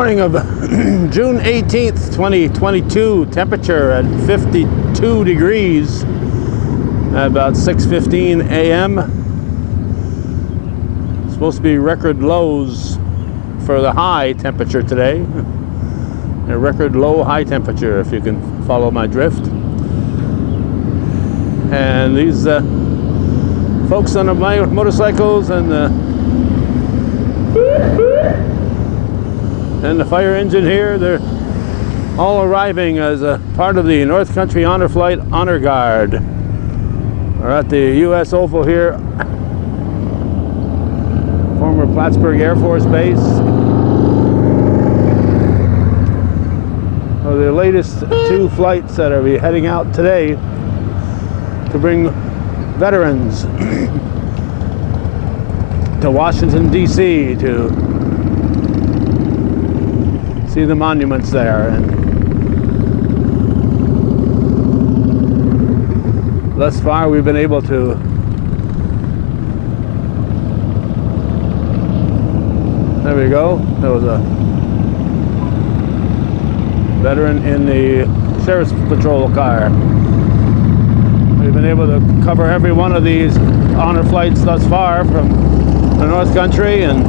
Morning of June 18th, 2022, temperature at 52 degrees at about 6:15 a.m. Supposed to be record lows for the high temperature today. A record low high temperature, if you can follow my drift. And these folks on the motorcycles and the fire engine here, they're all arriving as a part of the North Country Honor Flight Honor Guard. We're at the U.S. Oval here, former Plattsburgh Air Force Base. So the latest two flights that are heading out today to bring veterans to Washington, D.C. to see the monuments there. And thus far we've been able to there we go. There was a veteran in the Sheriff's Patrol car. We've been able to cover every one of these honor flights thus far from the North Country, and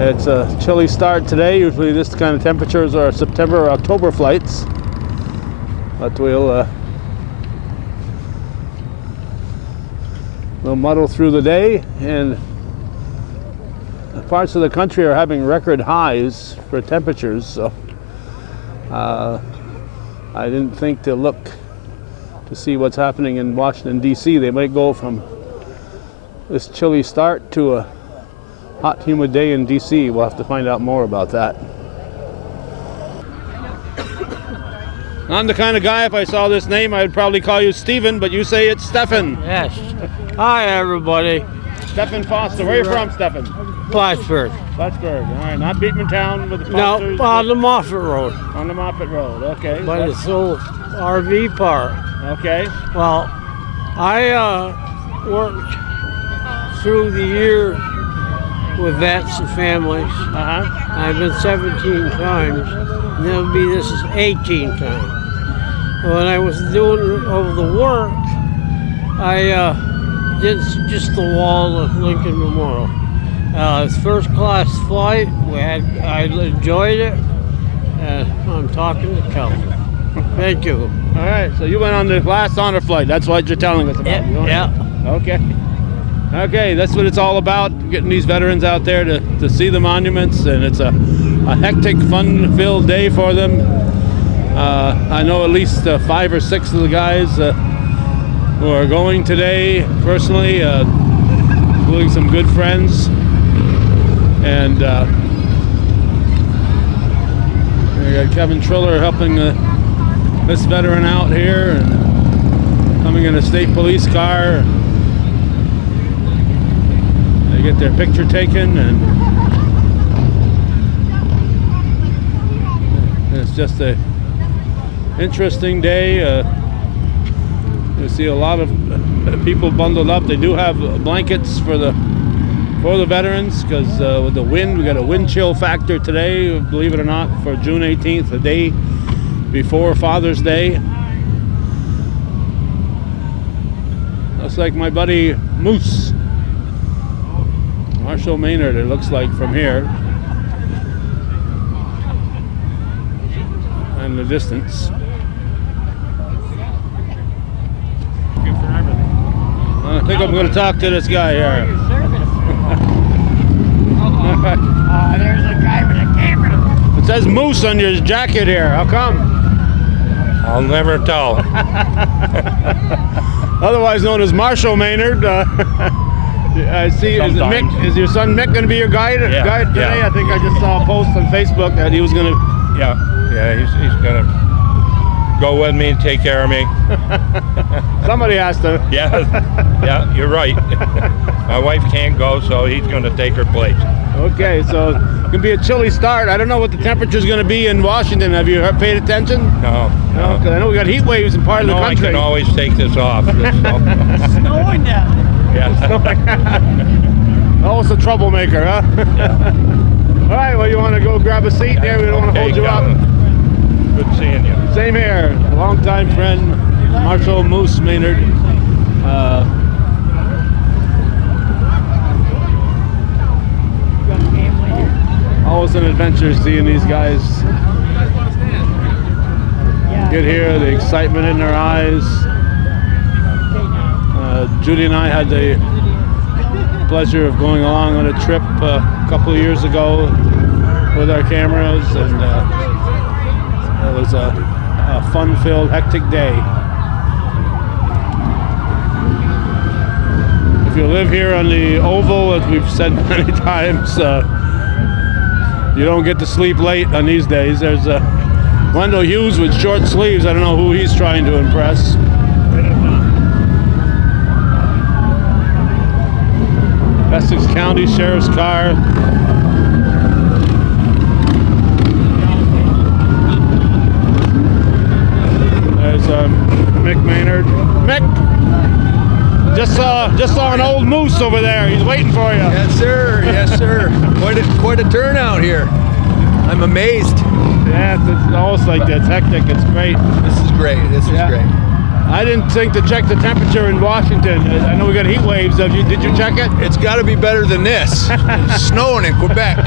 it's a chilly start today. Usually this kind of temperatures are September or October flights, but we'll muddle through the day. And parts of the country are having record highs for temperatures, so I didn't think to look to see what's happening in Washington, D.C. They might go from this chilly start to a hot, humid day in D.C. We'll have to find out more about that. I'm the kind of guy, if I saw this name, I'd probably call you Stephen, but you say it's Stephen. Yes. Hi, everybody. Stephen Foster. Where are you from, Stephen? Plattsburgh. Plattsburgh. All right. Not Beekman Town with the No, Fosters? on the Moffett Road. On the Moffett Road. Okay. By this old RV park. Okay. Well, I worked through the year with vets and families. I've been 17 times. And this is 18 times. When I was doing all the work, I did just the wall of Lincoln Memorial. It's first class flight. I enjoyed it. I'm talking to Kelly. Thank you. All right, so you went on the last honor flight. That's what you're telling us about. Yeah. Okay. Okay, that's what it's all about, getting these veterans out there to see the monuments, and it's a hectic, fun-filled day for them. I know at least 5 or 6 of the guys who are going today personally, including some good friends. And we got Kevin Triller helping this veteran out here, and coming in a state police car. They get their picture taken, and it's just a interesting day. You see a lot of people bundled up. They do have blankets for the veterans, because with the wind, we got a wind chill factor today, believe it or not, for June 18th, the day before Father's Day. Looks like my buddy Moose, Marshall Maynard, it looks like from here in the distance. I think I'm going to talk to this guy here. There's a guy with a camera. It says Moose on your jacket here. How come? I'll never tell. Otherwise known as Marshall Maynard. I see. Is your son Mick going to be your guide today? Yeah. I think I just saw a post on Facebook that he was going to. Yeah, he's gonna go with me and take care of me. Somebody has to. Yeah, you're right. My wife can't go, so he's gonna take her place. Okay, so it's going to be a chilly start. I don't know what the temperature is going to be in Washington. Have you paid attention? No. Because I know we got heat waves in part of the country. I can always take this off. Snowing down. Yeah. Oh, it's a troublemaker, huh? Yeah. All right, well, you want to go grab a seat there? We don't want to hold you Calvin. up. Good seeing you. Same here. Longtime friend, Marshall Moose Maynard. Always an adventure seeing these guys get here, the excitement in their eyes. Judy and I had the pleasure of going along on a trip a couple of years ago with our cameras, and it was a fun-filled, hectic day. If you live here on the Oval, as we've said many times, you don't get to sleep late on these days. There's Wendell Hughes with short sleeves. I don't know who he's trying to impress. Essex County Sheriff's car. There's Mick Maynard. Mick! Just saw an old moose over there. He's waiting for you. Yes, sir. Yes, sir. Quite a turnout here. I'm amazed. Yeah, it's always like that. It's hectic. It's great. This is great. This is great. I didn't think to check the temperature in Washington. I know we got heat waves. Did you check it? It's got to be better than this. It's snowing in Quebec.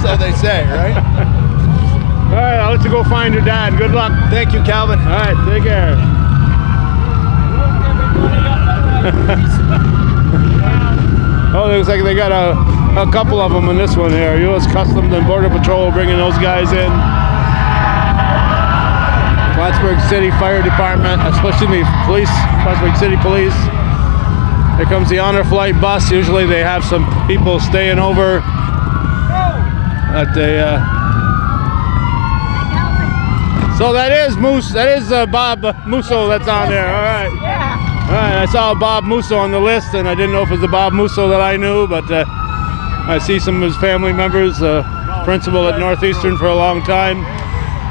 So they say, right? All right, I'll let you go find your dad. Good luck. Thank you, Calvin. All right, take care. Oh, looks like they got a couple of them in this one here. U.S. Customs and Border Patrol bringing those guys in. Plattsburgh City Fire Department, especially the police, Plattsburgh City Police. Here comes the honor flight bus. Usually they have some people staying over at the... So that is Moose. That is Bob Musso that's on there. All right. All right. I saw Bob Musso on the list, and I didn't know if it was the Bob Musso that I knew, but I see some of his family members. Principal at Northeastern for a long time.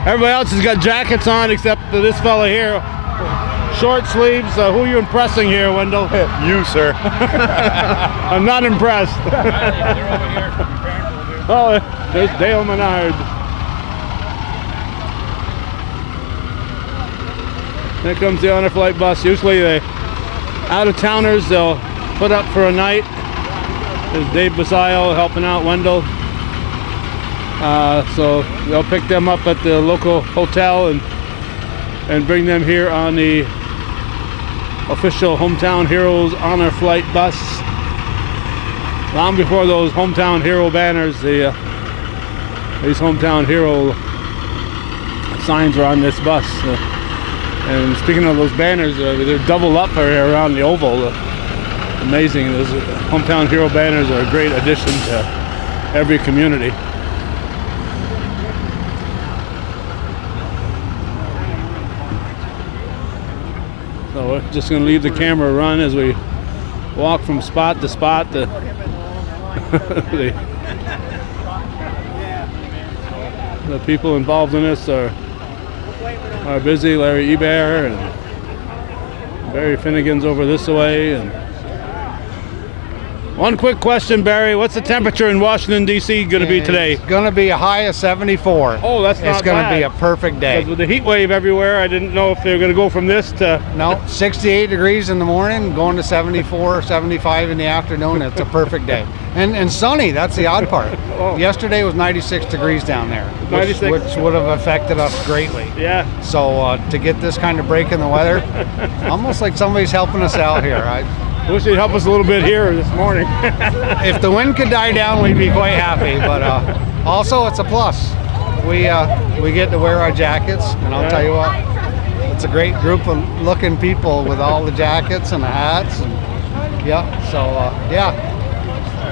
Everybody else has got jackets on except this fella here. Short sleeves. Who are you impressing here, Wendell? You, sir. I'm not impressed. Oh, there's Dale Menard. Here comes the honor flight bus. Usually the out-of-towners, they'll put up for a night. There's Dave Basile helping out Wendell. So they'll pick them up at the local hotel and bring them here on the official Hometown Heroes honor flight bus. Long before those Hometown Hero banners, these Hometown Hero signs are on this bus. And speaking of those banners, they're double up around the Oval. Amazing. Those Hometown Hero banners are a great addition to every community. So we're just going to leave the camera run as we walk from spot to spot. The people involved in this are busy. Larry Ebert and Barry Finnegan's over this way. And one quick question, Barry. What's the temperature in Washington, D.C. going to be today? It's going to be a high of 74. Oh, that's not bad. It's going to be a perfect day. Because with the heat wave everywhere, I didn't know if they were going to go from this to... No, 68 degrees in the morning, going to 74, 75 in the afternoon. It's a perfect day. And sunny, that's the odd part. Oh. Yesterday was 96 degrees down there, 96. which would have affected us greatly. Yeah. So to get this kind of break in the weather, almost like somebody's helping us out here. I wish they'd help us a little bit here this morning. If the wind could die down, we'd be quite happy. But also, it's a plus. We get to wear our jackets, and I'll tell you what, it's a great group of looking people with all the jackets and the hats. And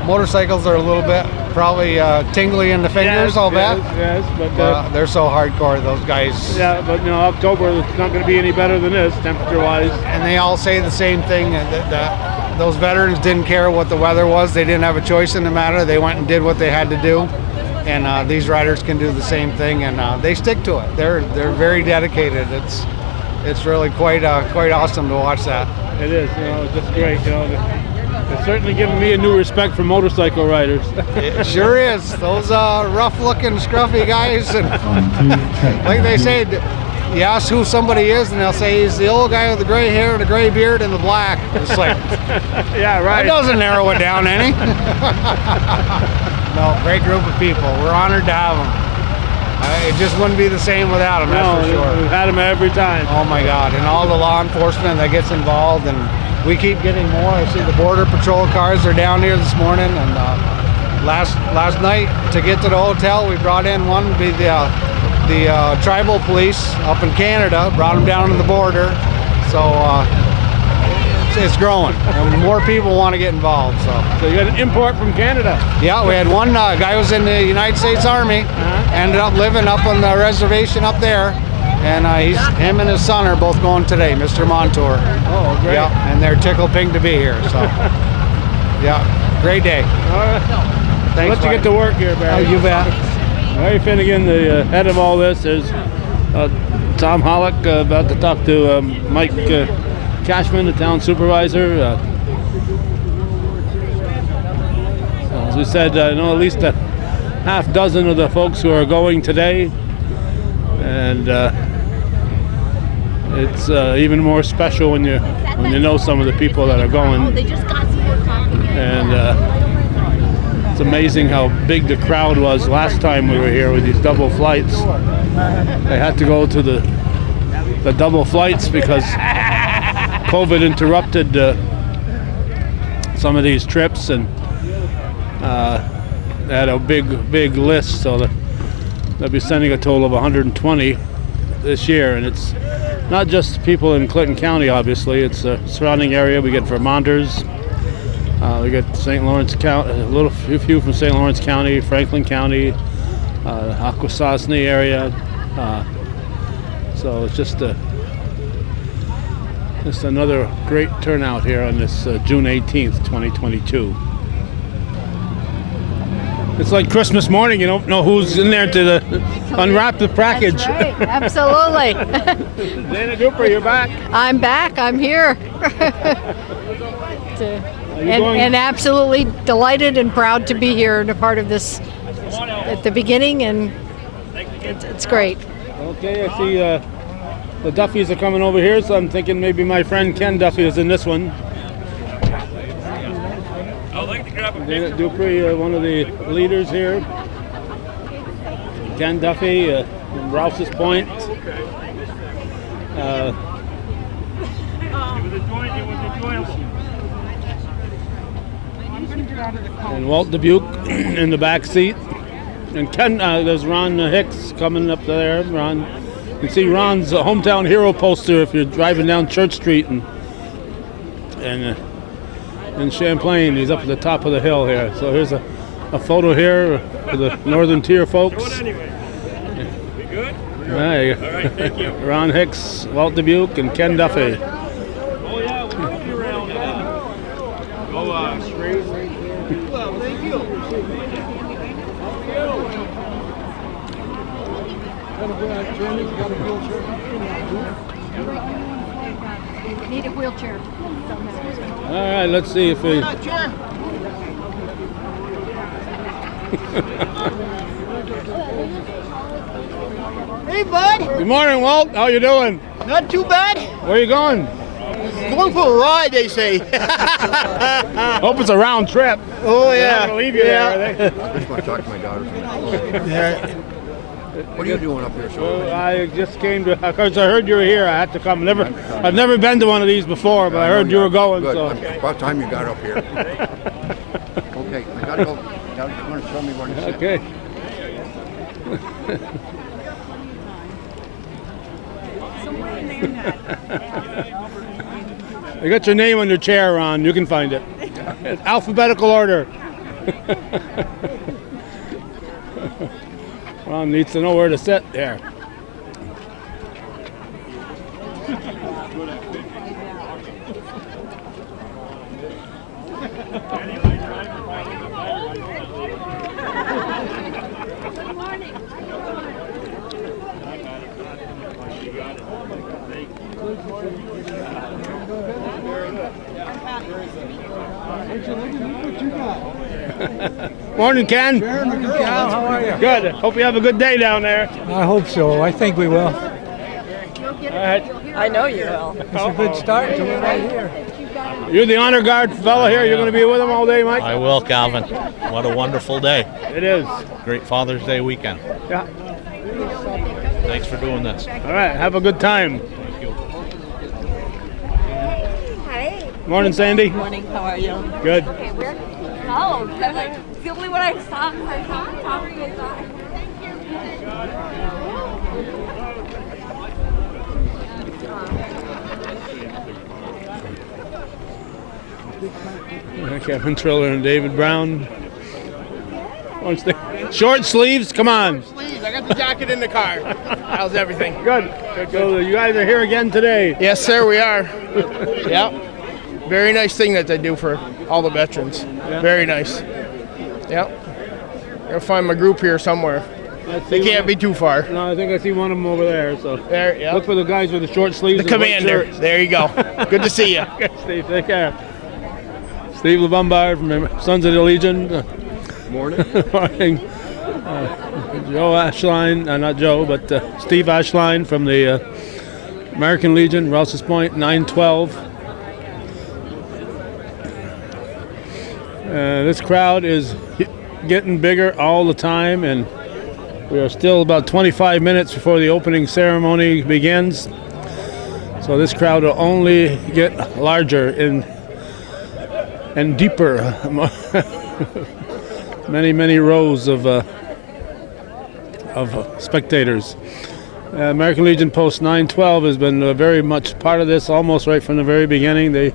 motorcycles are a little bit probably tingly in the fingers, I'll bet. Yes, but they're so hardcore, those guys. Yeah, but October it's not going to be any better than this, temperature-wise. And they all say the same thing, that those veterans didn't care what the weather was. They didn't have a choice in the matter. They went and did what they had to do. And these riders can do the same thing, and they stick to it. They're very dedicated. It's really quite awesome to watch that. It is, just great. It's certainly given me a new respect for motorcycle riders. It sure is. Those rough-looking, scruffy guys, and like they say, you ask who somebody is, and they'll say he's the old guy with the gray hair, the gray beard, and the black. It's like, yeah, right. that doesn't narrow it down any. No, great group of people. We're honored to have them. It just wouldn't be the same without them, that's for sure. We've had them every time. Oh my God, and all the law enforcement that gets involved, and we keep getting more. I see the Border Patrol cars are down here this morning, and last night to get to the hotel, we brought in one, the tribal police up in Canada, brought them down to the border, so it's growing, and more people want to get involved. So you got an import from Canada? Yeah, we had one guy was in the United States Army, ended up living up on the reservation up there, and him and his son are both going today, Mr. Montour. Oh, great. Yeah, and they're tickled pink to be here. So, yeah, great day. All right. Thanks. Let you get to work here, Barry. Oh, you bet. Larry Finnegan, the head of all this. There's Tom Hollick about to talk to Mike Cashman, the town supervisor. As we said, I know at least a half dozen of the folks who are going today, and it's even more special when you know some of the people that are going. They just got some more coffee. And it's amazing how big the crowd was last time we were here with these double flights. They had to go to the double flights because COVID interrupted some of these trips, and they had a big list, so they'll be sending a total of 120 this year. And it's not just people in Clinton County, obviously. It's the surrounding area. We get Vermonters. We get St. Lawrence County, a few from St. Lawrence County, Franklin County, Akwesasne area. So it's just another great turnout here on this June 18th, 2022. It's like Christmas morning. You don't know who's in there to unwrap the package. That's right, absolutely. Dana Duper, you're back. I'm back. I'm here. And absolutely delighted and proud to be here and a part of this at the beginning, and it's great. Okay, I see the Duffys are coming over here, so I'm thinking maybe my friend Ken Duffy is in this one. I'd like to grab a Dana Dupree, one of the leaders here. Ken Duffy from Rouse's Point. And Walt Dubuque in the back seat. And Ken, there's Ron Hicks coming up there. Ron, you can see Ron's hometown hero poster if you're driving down Church Street and in Champlain. He's up at the top of the hill here. So here's a photo here for the Northern Tier folks. We good? Hey. All right, thank you. Ron Hicks, Walt Dubuque, and Ken Duffy. Oh yeah, we'll be around. Go straight. Well, thank you. Need a wheelchair. All right, let's see if we... Hey, bud. Good morning, Walt. How you doing? Not too bad. Where you going? Going for a ride, they say. Hope it's a round trip. Oh, They're yeah. not gonna leave you there, are they? I just want to talk to my daughter. Yeah. What are you doing up here, Well, sir? I just came to, because I heard you were here. I had to come. I've never been to one of these before, but I heard you were going. Good. So. About time you got up here. Okay, I gotta go. Now you want to show me where to sit? Okay. You got your name on your chair, Ron. You can find it. It's alphabetical order. Ron needs to know where to sit there. Morning, Ken. Cal, how are you? Good. Hope you have a good day down there. I hope so. I think we will. All right. I know you will. It's a good start to it right here. You're the honor guard fellow here. You're going to be with them all day, Mike? I will, Calvin. What a wonderful day. It is. Great Father's Day weekend. Yeah. Thanks for doing this. All right. Have a good time. Hi. Morning, Sandy. Morning. How are you? Good. Okay, we're no. I'm like it's the only one I saw. I saw talking. I saw. Kevin Triller and David Brown. Short sleeves, come on. Please, I got the jacket in the car. How's everything? Good. So you guys are here again today. Yes, sir, we are. Yep. Very nice thing that they do for all the veterans. Yeah. Very nice. Yep. I'll find my group here somewhere. They can't be too far. No, I think I see one of them over there. So There, yep. look for the guys with the short sleeves. The and white commander. shirts. There you go. Good to see you. Okay, Steve, take care. Steve LeBombard from the Sons of the Legion. Morning. Morning. Joe Ashline, not Joe, but Steve Ashline from the American Legion, Rouse's Point, 912. This crowd is getting bigger all the time, and we are still about 25 minutes before the opening ceremony begins. So this crowd will only get larger and deeper. many rows of spectators. American Legion Post 912 has been very much part of this, almost right from the very beginning. The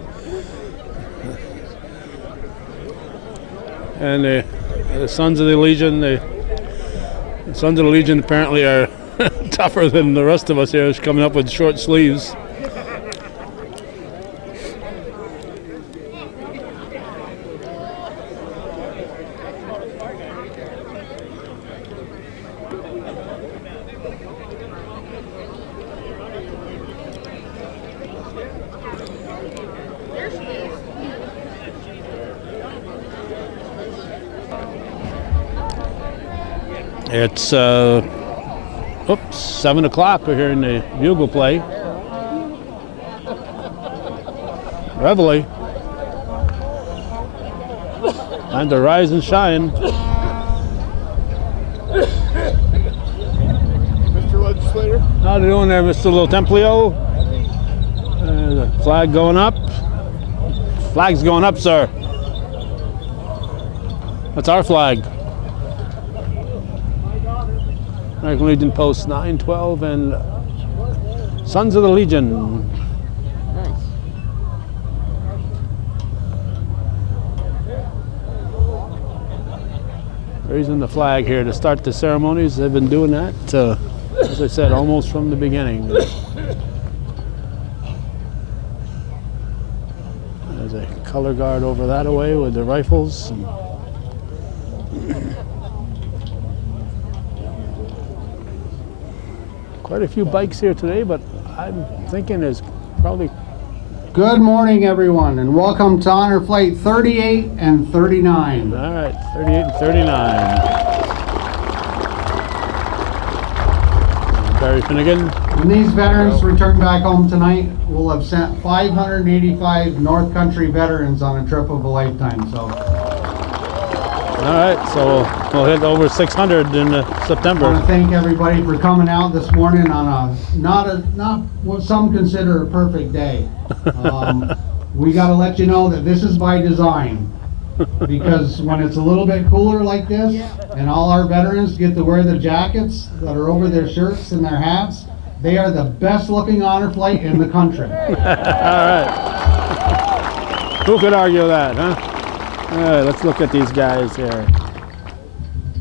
Sons of the Legion, the Sons of the Legion apparently are tougher than the rest of us here, coming up with short sleeves. It's 7 o'clock. We're hearing the bugle play. Reveille. Time to rise and shine. Mr. Legislator. How you doing there, Mr. Little Templio? The flag going up. Flag's going up, sir. That's our flag. American Legion Post 912 and Sons of the Legion. Raising the flag here to start the ceremonies. They've been doing that, as I said, almost from the beginning. There's a color guard over that away with the rifles. Quite a few bikes here today, but I'm thinking there's probably... Good morning, everyone, and welcome to Honor Flight 38 and 39. All right, 38 and 39. Barry Finnegan. When these veterans return back home tonight, we'll have sent 585 North Country veterans on a trip of a lifetime. So, All right, so we'll hit over 600 in I September. want to thank everybody for coming out this morning on not what some consider a perfect day. We got to let you know that this is by design, because when it's a little bit cooler like this, and all our veterans get to wear the jackets that are over their shirts and their hats, they are the best looking honor flight in the country. All right. Who could argue that, huh? All right, let's look at these guys here.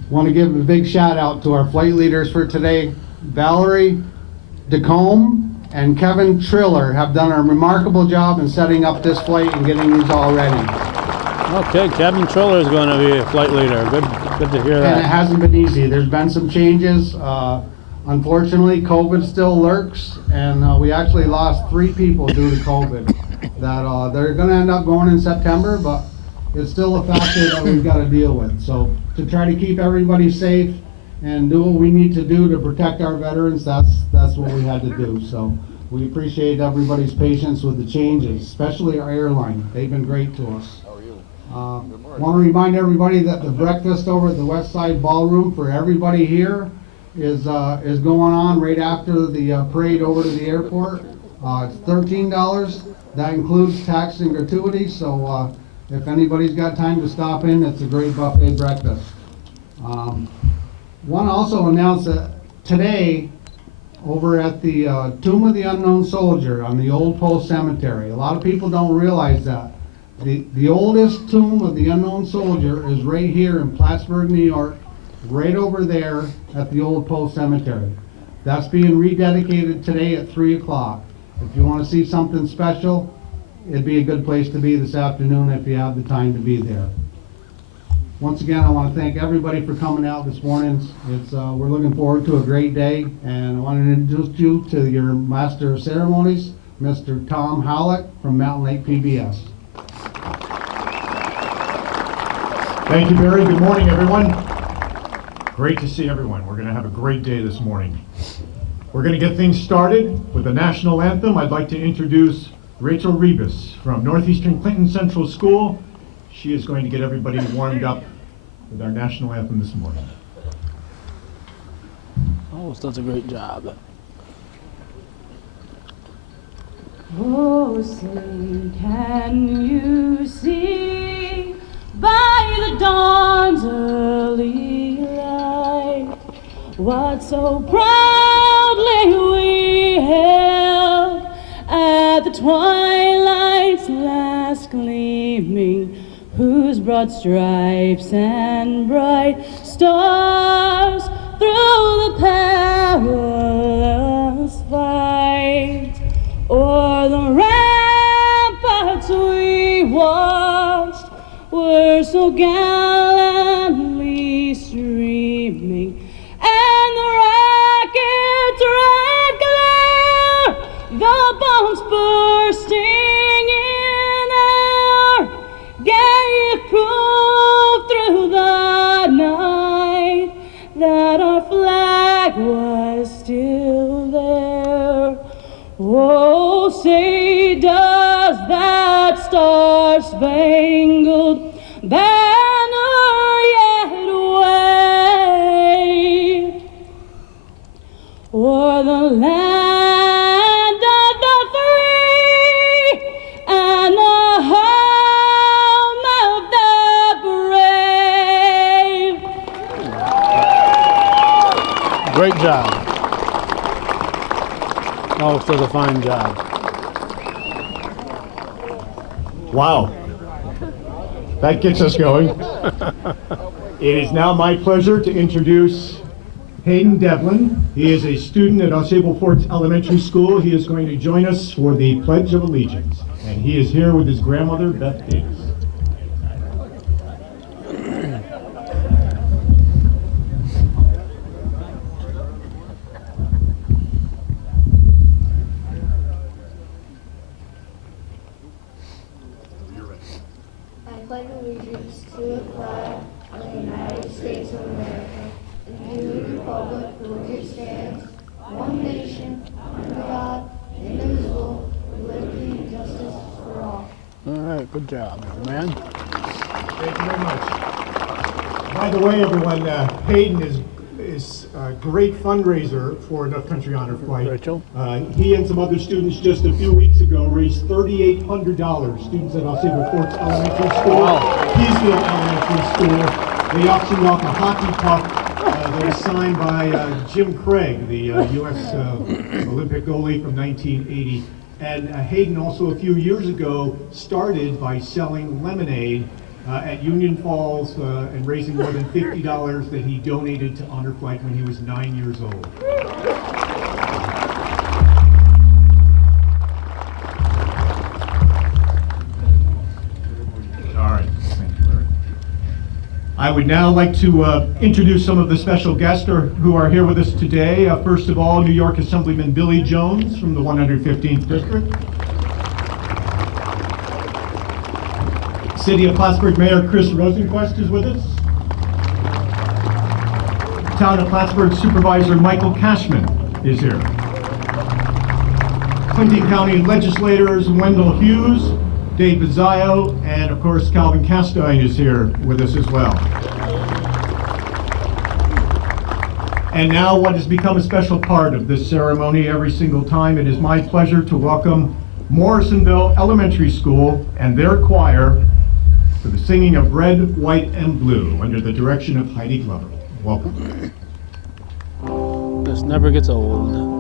Want to give a big shout out to our flight leaders for today. Valerie DeCombe and Kevin Triller have done a remarkable job in setting up this flight and getting these all ready. Okay, Kevin Triller is going to be a flight leader. Good to hear And it that. hasn't been easy. There's been some changes. Unfortunately, COVID still lurks, and we actually lost 3 people due to COVID. That they're going to end up going in September, but it's still a factor that we've got to deal with. So to try to keep everybody safe and do what we need to do to protect our veterans, that's what we had to do. So we appreciate everybody's patience with the changes, especially our airline. They've been great to us. Want to remind everybody that the breakfast over at the West Side Ballroom for everybody here is going on right after the parade over to the airport. It's $13. That includes tax and gratuity. So if anybody's got time to stop in, it's a great buffet breakfast. Want to also announce that today, over at the Tomb of the Unknown Soldier on the Old Post Cemetery, a lot of people don't realize that. The oldest tomb of the unknown soldier is right here in Plattsburgh, New York, right over there at the Old Post Cemetery. That's being rededicated today at 3 o'clock. If you want to see something special, it'd be a good place to be this afternoon if you have the time to be there. Once again, I want to thank everybody for coming out this morning. We're looking forward to a great day, and I want to introduce you to your Master of Ceremonies, Mr. Tom Howlett from Mountain Lake PBS. Thank you, Barry. Good morning, everyone. Great to see everyone. We're going to have a great day this morning. We're going to get things started with the national anthem. I'd like to introduce Rachel Rebus from Northeastern Clinton Central School. She is going to get everybody warmed up with our national anthem this morning. Always does a great job. Oh, say, can you see by the dawn's early light what so proudly we hailed at the twilight's last gleaming, whose broad stripes and bright stars through the perilous fight o'er the ramparts we watched were so gallantly streaming, and the racket's red glare, the bombs bursting in air, gave proof through the night that our flag was still there. Oh, say, does that star-spangled banner yet wave o'er the land of the free and the home of the brave? Great job. Always does a fine job. Wow. That gets us going. It is now my pleasure to introduce Hayden Devlin. He is a student at Osable Forts Elementary School. He is going to join us for the Pledge of Allegiance. And he is here with his grandmother, Beth Davis. I pledge allegiance to the flag of the United States of America and to the republic for which it stands, one nation, under God, indivisible, with liberty and justice for all. All right, good job, man. Thank you very much. By the way, everyone, Hayden is a great fundraiser for Enough Country Honor Flight. Rachel? He and some other students just a few weeks ago raised $3,800. Students at Osable Forts Elementary School, Keysville Elementary School. They auctioned off a hockey puck that was signed by Jim Craig, the U.S. Olympic goalie from 1980. And Hayden also a few years ago started by selling lemonade at Union Falls and raising more than $50 that he donated to Honor Flight when he was 9 years old. All right, thank you, Larry. I would now like to introduce some of the special guests who are here with us today. First of all, New York Assemblyman Billy Jones from the 115th District. City of Plattsburgh Mayor Chris Rosenquist is with us. Town of Plattsburgh Supervisor Michael Cashman is here. Clinton County legislators Wendell Hughes, Dave Bizzaio, and of course Calvin Castine is here with us as well. And now what has become a special part of this ceremony every single time, it is my pleasure to welcome Morrisonville Elementary School and their choir for the singing of Red, White, and Blue under the direction of Heidi Glover. Welcome. This never gets old.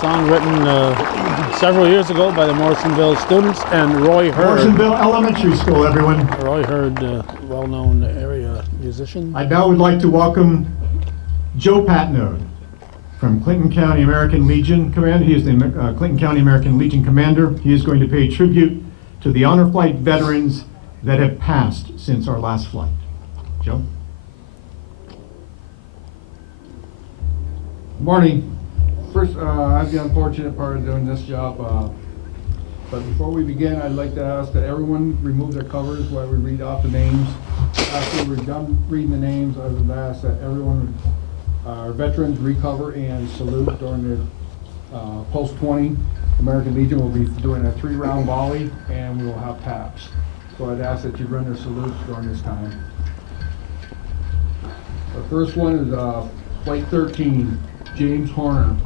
Song written several years ago by the Morrisonville students and Roy Hurd. Morrisonville Elementary School, everyone. Roy Hurd, well-known area musician. I now would like to welcome Joe Patnode from Clinton County American Legion Command. He is the Clinton County American Legion Commander. He is going to pay tribute to the honor flight veterans that have passed since our last flight. Joe? Morning. First, I have the unfortunate part of doing this job, but before we begin, I'd like to ask that everyone remove their covers while we read off the names. After we're done reading the names, I would ask that everyone, our veterans, recover and salute during the post-20. American Legion will be doing a 3-round volley, and we will have taps. So I'd ask that you run their salutes during this time. The first one is Flight 13, James Horner.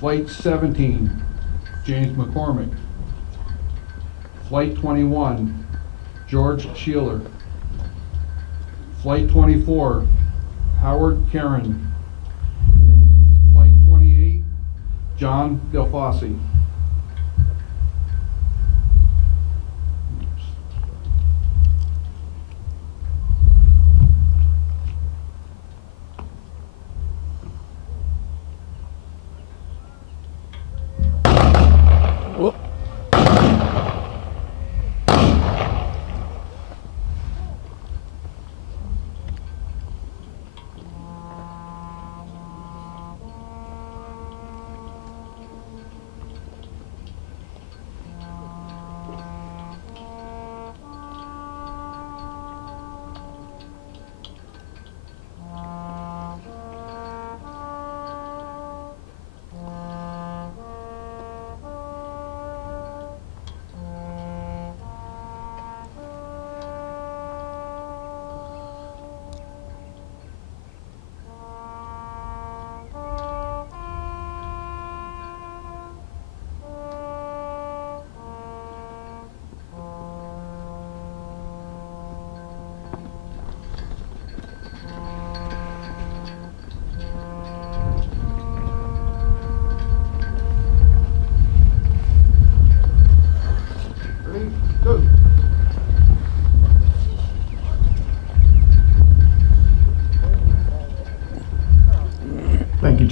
Flight 17, James McCormick. Flight 21, George Sheeler. Flight 24, Howard Karen. And then Flight 28, John Del Fosse.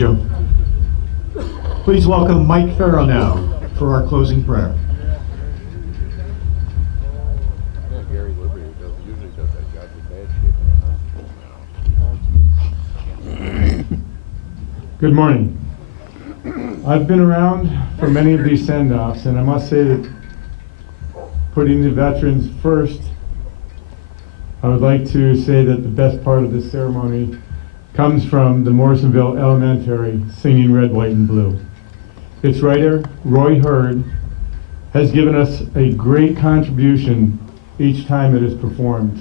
Joe. Please welcome Mike Farrow now for our closing prayer. Good morning. I've been around for many of these send-offs, and I must say that putting the veterans first, I would like to say that the best part of this ceremony comes from the Morrisonville Elementary singing Red, White, and Blue. Its writer, Roy Hurd, has given us a great contribution each time it is performed.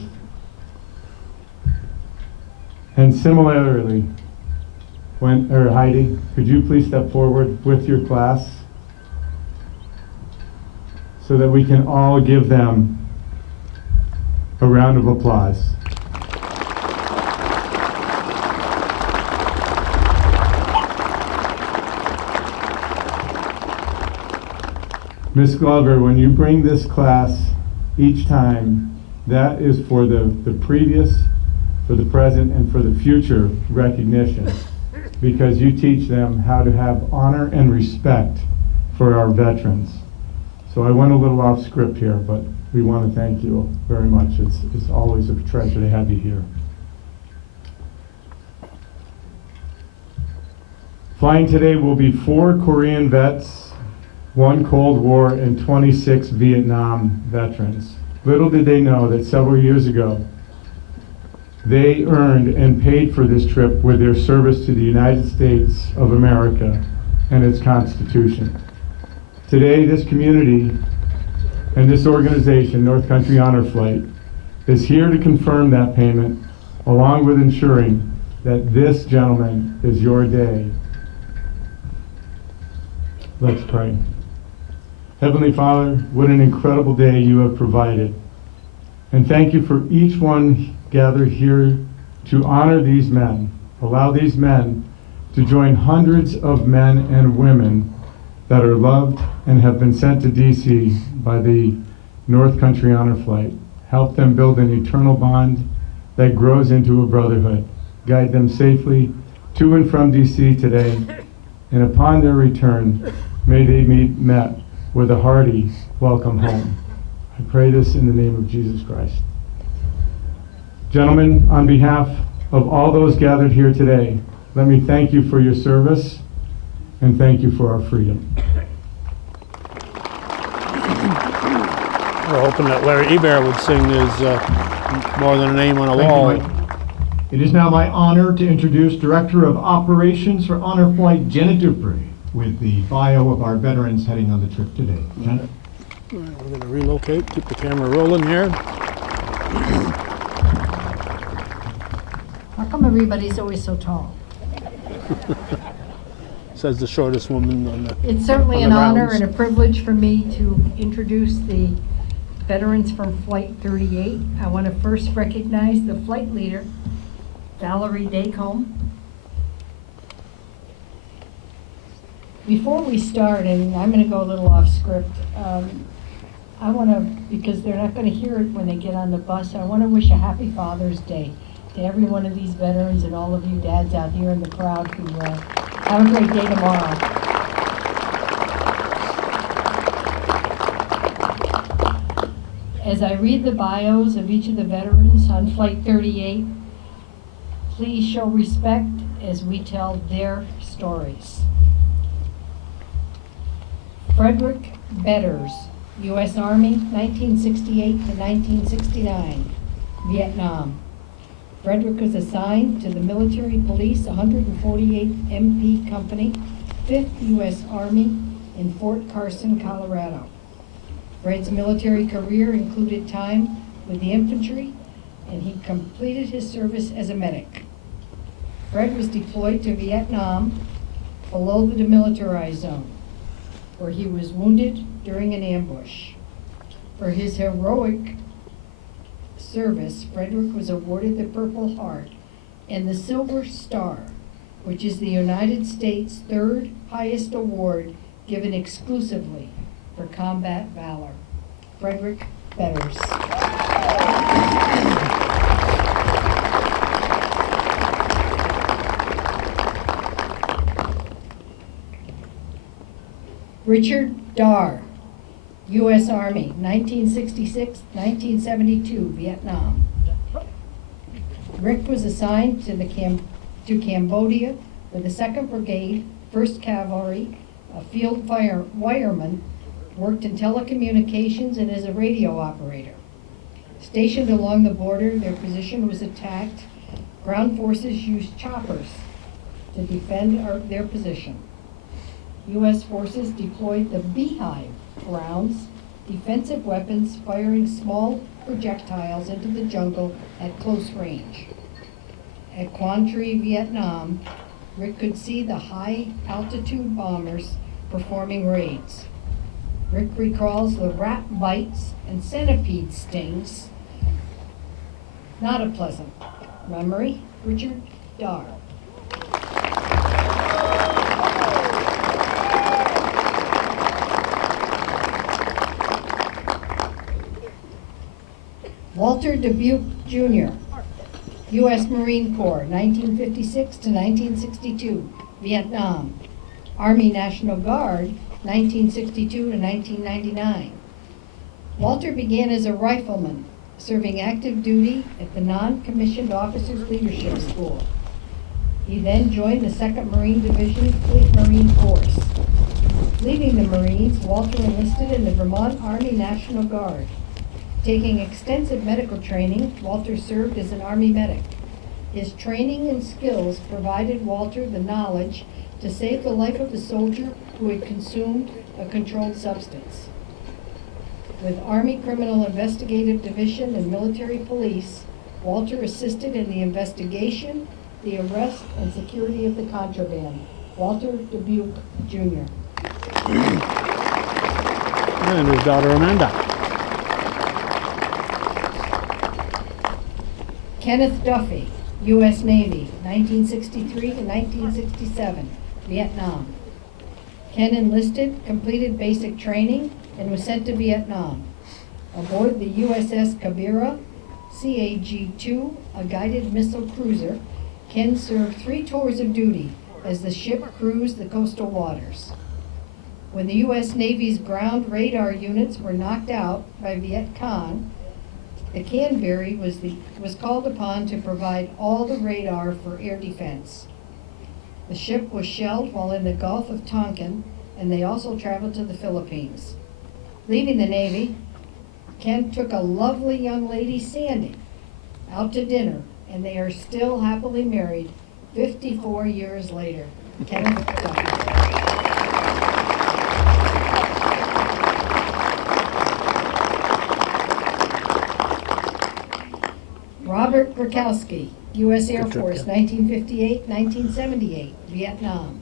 And similarly, Heidi, could you please step forward with your class so that we can all give them a round of applause. Miss Glover, when you bring this class each time, that is for the previous, for the present, and for the future recognition, because you teach them how to have honor and respect for our veterans. So I went a little off script here, but we want to thank you very much. It's always a treasure to have you here. Flying today will be 4 Korean vets, 1 Cold War, and 26 Vietnam veterans. Little did they know that several years ago, they earned and paid for this trip with their service to the United States of America and its Constitution. Today, this community and this organization, North Country Honor Flight, is here to confirm that payment, along with ensuring that this, gentlemen, is your day. Let's pray. Heavenly Father, what an incredible day you have provided. And thank you for each one gathered here to honor these men. Allow these men to join hundreds of men and women that are loved and have been sent to DC by the North Country Honor Flight. Help them build an eternal bond that grows into a brotherhood. Guide them safely to and from DC today, and upon their return, may they be met with a hearty welcome home. I pray this in the name of Jesus Christ. Gentlemen, on behalf of all those gathered here today, let me thank you for your service and thank you for our freedom. We're hoping that Larry Ebert would sing his More Than a Name on a Thank Wall. you, Mike. It is now my honor to introduce Director of Operations for Honor Flight, Janet Dupree, with the bio of our veterans heading on the trip today. Janet? All right, we're going to relocate, keep the camera rolling here. How come everybody's always so tall? Says the shortest woman on the It's certainly on an the honor rounds. and a privilege for me to introduce the veterans from Flight 38. I want to first recognize the flight leader, Valerie Dacombe. Before we start, and I'm going to go a little off script, I want to, because they're not going to hear it when they get on the bus, I want to wish a happy Father's Day to every one of these veterans and all of you dads out here in the crowd who have a great day tomorrow. As I read the bios of each of the veterans on Flight 38, please show respect as we tell their stories. Frederick Betters, U.S. Army, 1968 to 1969, Vietnam. Frederick was assigned to the Military Police 148th MP Company, 5th U.S. Army in Fort Carson, Colorado. Fred's military career included time with the infantry, and he completed his service as a medic. Fred was deployed to Vietnam below the demilitarized zone, where he was wounded during an ambush. For his heroic service, Frederick was awarded the Purple Heart and the Silver Star, which is the United States' 3rd highest award given exclusively for combat valor. Frederick Betters. Richard Darr, U.S. Army, 1966-1972, Vietnam. Rick was assigned to Cambodia with the 2nd Brigade, 1st Cavalry, a field wireman, worked in telecommunications and as a radio operator. Stationed along the border, their position was attacked. Ground forces used choppers to defend their position. U.S. forces deployed the Beehive rounds, defensive weapons firing small projectiles into the jungle at close range. At Quang Tri, Vietnam, Rick could see the high-altitude bombers performing raids. Rick recalls the rat bites and centipede stings. Not a pleasant memory. Richard Darr. Walter Dubuque, Jr., U.S. Marine Corps, 1956 to 1962, Vietnam. Army National Guard, 1962 to 1999. Walter began as a rifleman, serving active duty at the Non-Commissioned Officers Leadership School. He then joined the 2nd Marine Division Fleet Marine Force. Leaving the Marines, Walter enlisted in the Vermont Army National Guard. Taking extensive medical training, Walter served as an Army medic. His training and skills provided Walter the knowledge to save the life of a soldier who had consumed a controlled substance. With Army Criminal Investigative Division and military police, Walter assisted in the investigation, the arrest, and security of the contraband. Walter Dubuque, Jr. And his daughter Amanda. Kenneth Duffy, U.S. Navy, 1963 to 1967, Vietnam. Ken enlisted, completed basic training, and was sent to Vietnam. Aboard the USS Kabira, CAG-2, a guided missile cruiser, Ken served 3 tours of duty as the ship cruised the coastal waters. When the U.S. Navy's ground radar units were knocked out by Viet Cong, the Canberry was called upon to provide all the radar for air defense. The ship was shelled while in the Gulf of Tonkin, and they also traveled to the Philippines. Leaving the Navy, Ken took a lovely young lady, Sandy, out to dinner, and they are still happily married 54 years later. Kenneth Duffy. Robert Grakowski, U.S. Air Force, 1958-1978, Vietnam.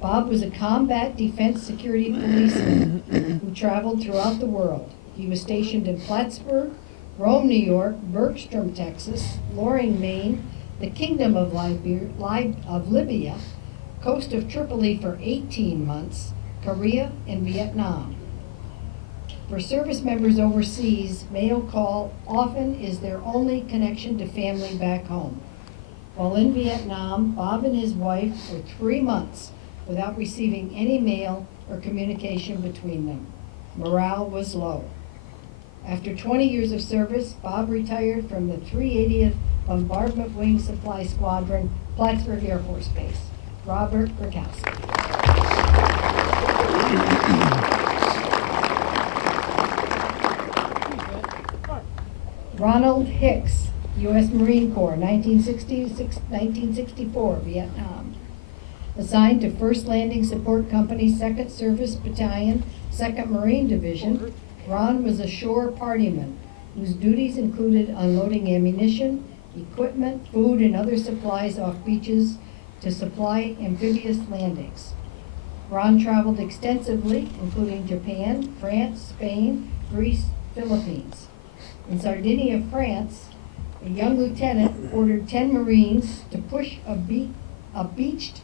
Bob was a combat defense security policeman who traveled throughout the world. He was stationed in Plattsburgh, Rome, New York, Bergstrom, Texas, Loring, Maine, the Kingdom of Libya, coast of Tripoli for 18 months, Korea, and Vietnam. For service members overseas, mail call often is their only connection to family back home. While in Vietnam, Bob and his wife were 3 months without receiving any mail or communication between them. Morale was low. After 20 years of service, Bob retired from the 380th Bombardment Wing Supply Squadron, Plattsburgh Air Force Base. Robert Grakowski. Ronald Hicks, U.S. Marine Corps, 1960 to 1964, Vietnam. Assigned to 1st Landing Support Company, 2nd Service Battalion, 2nd Marine Division, Ron was a shore partyman whose duties included unloading ammunition, equipment, food, and other supplies off beaches to supply amphibious landings. Ron traveled extensively, including Japan, France, Spain, Greece, Philippines. In Sardinia, France, a young lieutenant ordered 10 Marines to push a beached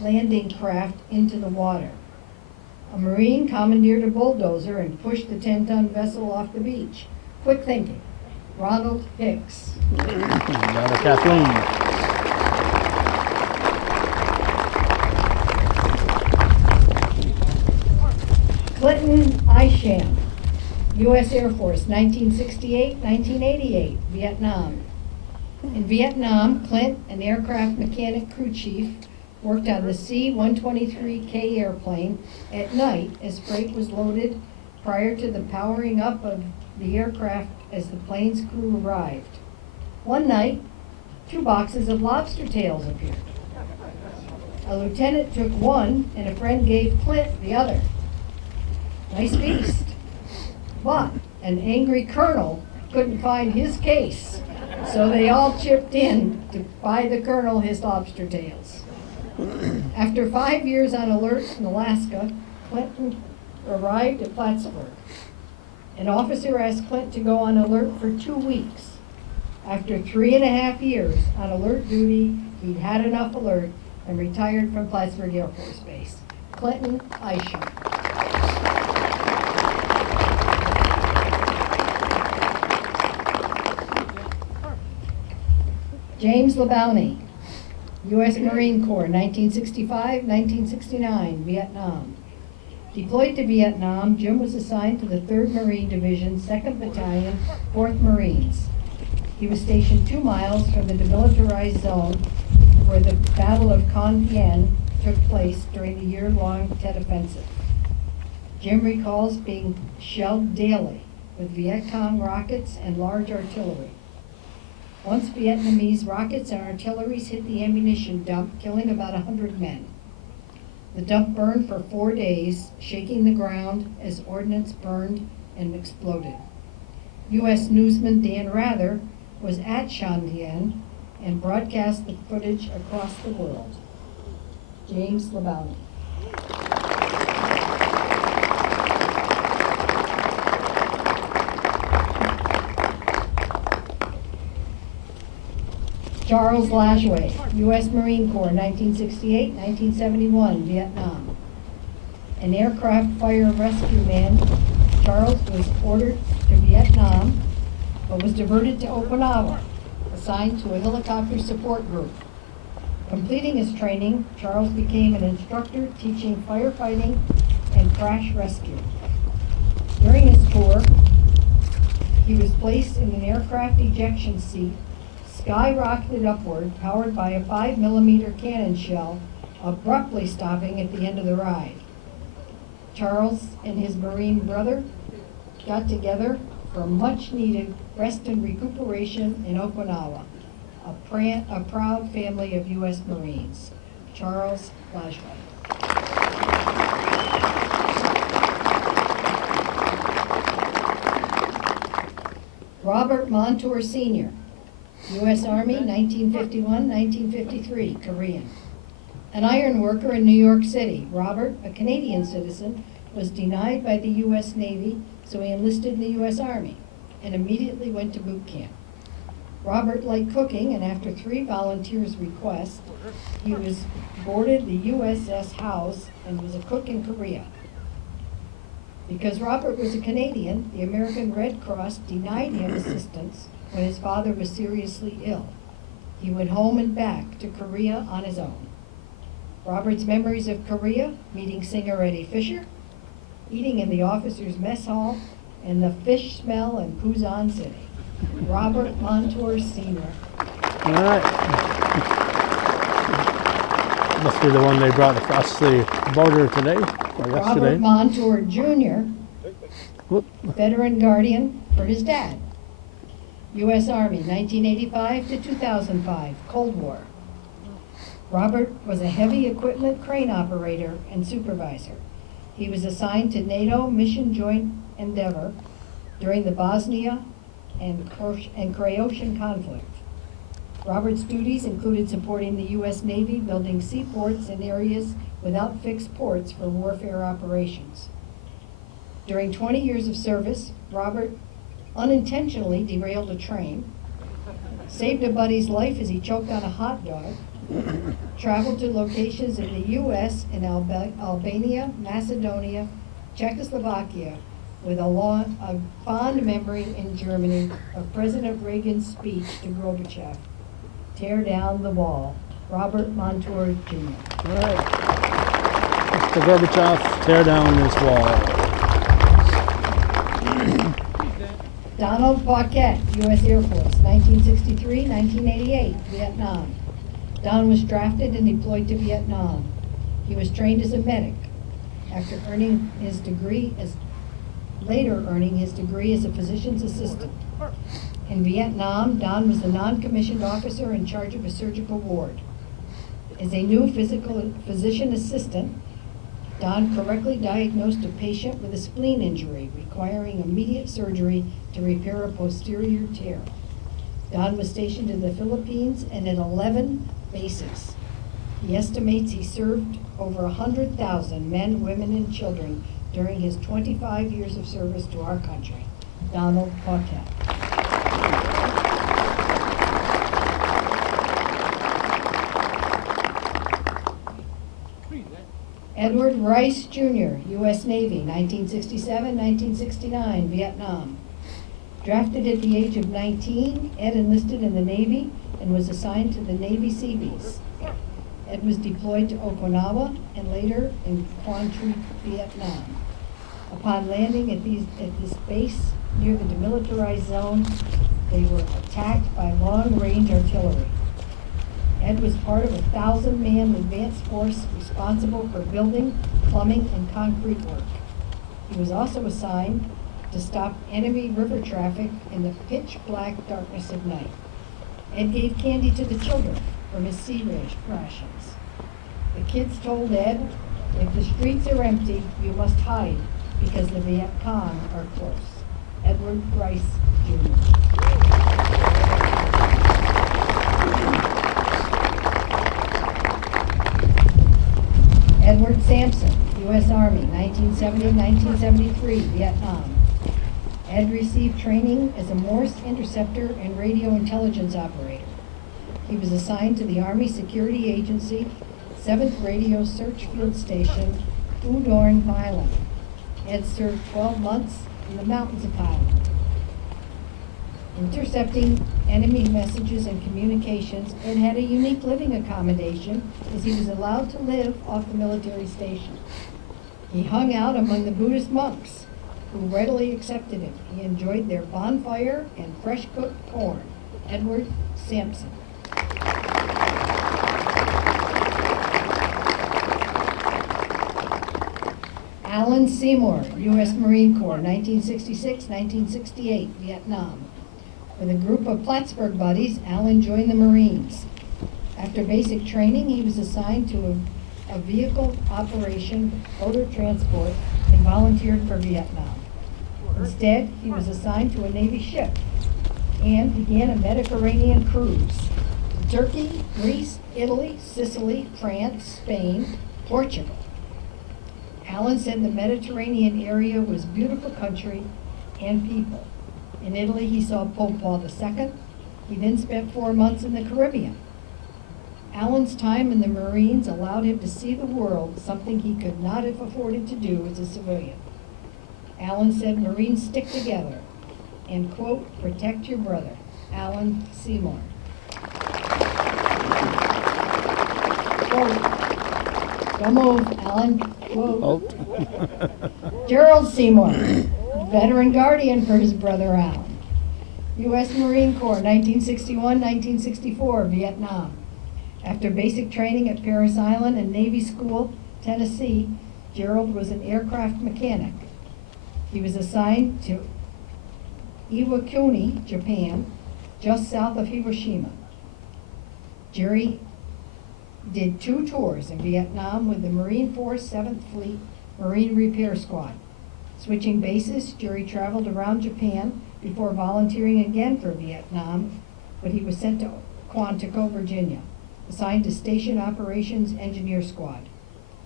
landing craft into the water. A Marine commandeered a bulldozer and pushed the 10-ton vessel off the beach. Quick thinking. Ronald Hicks. Daughter Kathleen. Sham, U.S. Air Force, 1968-1988, Vietnam. In Vietnam, Clint, an aircraft mechanic crew chief, worked on the C-123K airplane at night as freight was loaded prior to the powering up of the aircraft as the plane's crew arrived. One night, 2 boxes of lobster tails appeared. A lieutenant took one and a friend gave Clint the other. Nice feast. But an angry colonel couldn't find his case, so they all chipped in to buy the colonel his lobster tails. After 5 years on alert in Alaska, Clinton arrived at Plattsburgh. An officer asked Clint to go on alert for 2 weeks. After 3.5 years on alert duty, he'd had enough alert and retired from Plattsburgh Air Force Base. Clinton Isham. James Labounty, U.S. Marine Corps, 1965-1969, Vietnam. Deployed to Vietnam, Jim was assigned to the 3rd Marine Division, 2nd Battalion, 4th Marines. He was stationed 2 miles from the demilitarized zone where the Battle of Con Bien took place during the year-long Tet Offensive. Jim recalls being shelled daily with Viet Cong rockets and large artillery. Once Vietnamese rockets and artilleries hit the ammunition dump, killing about 100 men. The dump burned for 4 days, shaking the ground as ordnance burned and exploded. U.S. newsman Dan Rather was at Con Bien and broadcast the footage across the world. James Labounty. Charles Lashway, U.S. Marine Corps, 1968-1971, Vietnam. An aircraft fire rescue man, Charles was ordered to Vietnam, but was diverted to Okinawa, assigned to a helicopter support group. Completing his training, Charles became an instructor teaching firefighting and crash rescue. During his tour, he was placed in an aircraft ejection seat, skyrocketed upward, powered by a 5mm cannon shell, abruptly stopping at the end of the ride. Charles and his Marine brother got together for much-needed rest and recuperation in Okinawa, a proud family of U.S. Marines. Charles Lashway. Robert Montour Sr., U.S. Army, 1951-1953, Korean. An iron worker in New York City, Robert, a Canadian citizen, was denied by the U.S. Navy, so he enlisted in the U.S. Army and immediately went to boot camp. Robert liked cooking, and after 3 volunteers' requests, he was boarded the USS House and was a cook in Korea. Because Robert was a Canadian, the American Red Cross denied him assistance when his father was seriously ill. He went home and back to Korea on his own. Robert's memories of Korea: meeting singer Eddie Fisher, eating in the officers' mess hall, and the fish smell in Pusan City. Robert Montour Sr. All right. Must be the one they brought across the border today, or yesterday. Robert Montour Jr., veteran guardian for his dad. U.S. Army, 1985 to 2005, Cold War. Robert was a heavy equipment crane operator and supervisor. He was assigned to NATO Mission Joint Endeavor during the Bosnia and Croatian conflict. Robert's duties included supporting the U.S. Navy building seaports in areas without fixed ports for warfare operations. During 20 years of service, Robert unintentionally derailed a train, saved a buddy's life as he choked on a hot dog, traveled to locations in the U.S. and Albania, Macedonia, Czechoslovakia, with a fond memory in Germany of President Reagan's speech to Gorbachev, "Tear down the wall." Robert Montour Jr. All right. Mr. Gorbachev, tear down this wall. Donald Paquette, U.S. Air Force, 1963-1988, Vietnam. Don was drafted and deployed to Vietnam. He was trained as a medic. After later earning his degree as a physician's assistant. In Vietnam, Don was a non-commissioned officer in charge of a surgical ward. As a new physician assistant, Don correctly diagnosed a patient with a spleen injury requiring immediate surgery to repair a posterior tear. Don was stationed in the Philippines and at 11 bases. He estimates he served over 100,000 men, women, and children during his 25 years of service to our country. Donald Paquette. Edward Rice Jr., U.S. Navy, 1967-1969, Vietnam. Drafted at the age of 19, Ed enlisted in the Navy and was assigned to the Navy Seabees. Ed was deployed to Okinawa and later in Quang Tri, Vietnam. Upon landing at this base near the demilitarized zone, they were attacked by long-range artillery. Ed was part of a 1,000-man advance force responsible for building, plumbing, and concrete work. He was also assigned to stop enemy river traffic in the pitch-black darkness of night. Ed gave candy to the children from his sea rations. The kids told Ed, "If the streets are empty, you must hide because the Viet Cong are close." Edward Rice, Jr. Edward Sampson, U.S. Army, 1970-1973, Vietnam. Ed received training as a Morse interceptor and radio intelligence operator. He was assigned to the Army Security Agency 7th Radio Search Field Station, Phu Duong, Thailand. Ed served 12 months in the mountains of Thailand. Intercepting enemy messages and communications, Ed had a unique living accommodation as he was allowed to live off the military station. He hung out among the Buddhist monks who readily accepted him. He enjoyed their bonfire and fresh cooked corn. Edward Sampson. Alan Seymour, U.S. Marine Corps, 1966-1968, Vietnam. With a group of Plattsburgh buddies, Alan joined the Marines. After basic training, he was assigned to a vehicle operation, motor transport, and volunteered for Vietnam. Instead, he was assigned to a Navy ship and began a Mediterranean cruise to Turkey, Greece, Italy, Sicily, France, Spain, Portugal. Alan said the Mediterranean area was beautiful country and people. In Italy, he saw Pope Paul II. He then spent 4 months in the Caribbean. Alan's time in the Marines allowed him to see the world, something he could not have afforded to do as a civilian. Alan said Marines stick together and, quote, protect your brother. Alan Seymour. Quote, don't move, Alan. Quote. Gerald Seymour, veteran guardian for his brother Alan. U.S. Marine Corps, 1961-1964, Vietnam. After basic training at Parris Island and Navy School, Tennessee, Gerald was an aircraft mechanic. He was assigned to Iwakuni, Japan, just south of Hiroshima. Jerry did 2 tours in Vietnam with the Marine Force 7th Fleet Marine Repair Squad. Switching bases, Jerry traveled around Japan before volunteering again for Vietnam, but he was sent to Quantico, Virginia, assigned to Station Operations Engineer Squad.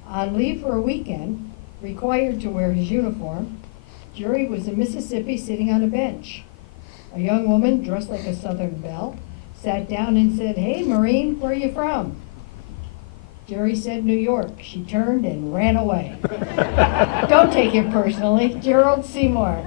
On leave for a weekend, required to wear his uniform, Jerry was in Mississippi sitting on a bench. A young woman dressed like a Southern belle sat down and said, "Hey, Marine, where are you from?" Jerry said, "New York." She turned and ran away. Don't take it personally. Gerald Seymour.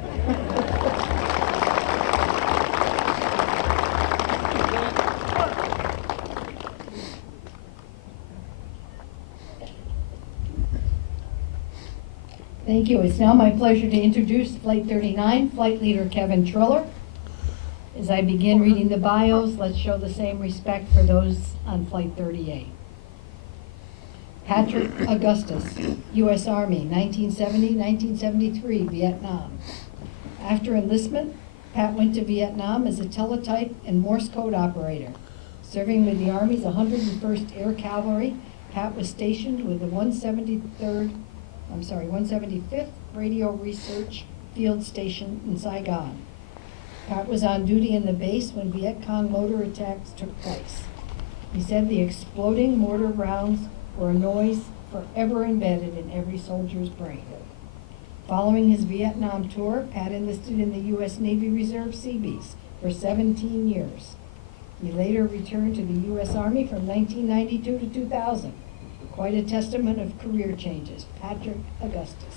Thank you. It's now my pleasure to introduce Flight 39, Flight Leader Kevin Triller, As I begin reading the bios, let's show the same respect for those on Flight 38. Patrick Augustus, U.S. Army, 1970-1973, Vietnam. After enlistment, Pat went to Vietnam as a teletype and Morse code operator. Serving with the Army's 101st Air Cavalry, Pat was stationed with the 175th Radio Research Field Station in Saigon. Pat was on duty in the base when Viet Cong mortar attacks took place. He said the exploding mortar rounds were a noise forever embedded in every soldier's brain. Following his Vietnam tour, Pat enlisted in the U.S. Navy Reserve Seabees for 17 years. He later returned to the U.S. Army from 1992 to 2000. Quite a testament of career changes. Patrick Augustus.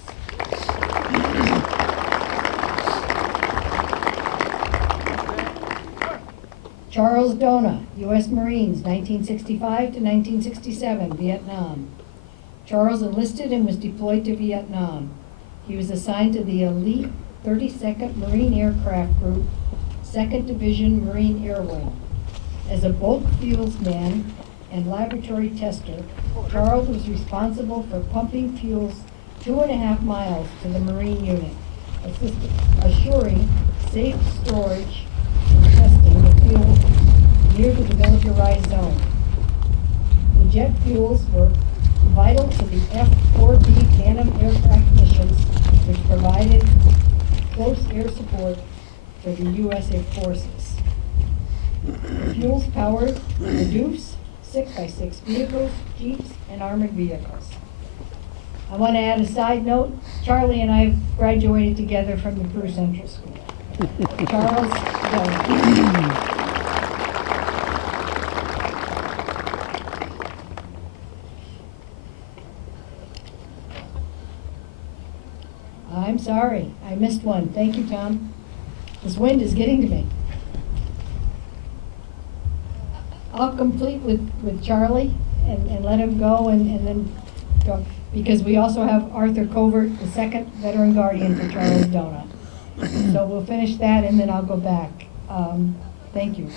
Charles Dona, U.S. Marines, 1965 to 1967, Vietnam. Charles enlisted and was deployed to Vietnam. He was assigned to the elite 32nd Marine Aircraft Group, 2nd Division Marine Air Wing. As a bulk fuels man and laboratory tester, Charles was responsible for pumping fuels 2.5 miles to the Marine unit, assuring safe storage and testing the fuel near the demilitarized zone. The jet fuels were vital to the F-4B Phantom aircraft missions, which provided close air support for the U.S. Air Forces. The fuels powered the Deuce 6x6 vehicles, Jeeps, and armored vehicles. I want to add a side note. Charlie and I graduated together from the Crew Central School. Charles Dona. I'm sorry, I missed one. Thank you, Tom. This wind is getting to me. I'll complete with Charlie and let him go and then go, because we also have Arthur Covert, the second veteran guardian for Charles Dona. So we'll finish that and then I'll go back. Thank you.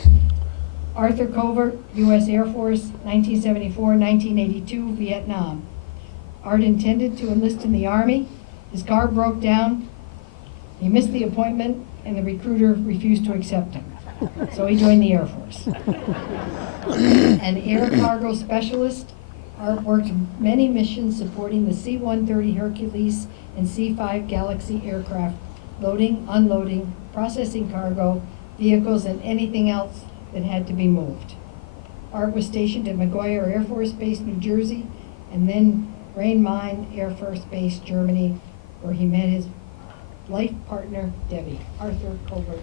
Arthur Covert, U.S. Air Force, 1974-1982, Vietnam. Art intended to enlist in the Army. His car broke down. He missed the appointment and the recruiter refused to accept him. So he joined the Air Force. An air cargo specialist, Art worked many missions supporting the C-130 Hercules and C-5 Galaxy aircraft, loading, unloading, processing cargo, vehicles, and anything else that had to be moved. Art was stationed at McGuire Air Force Base, New Jersey, and then Rhein-Main Air Force Base, Germany, where he met his life partner, Debbie, Arthur Covert.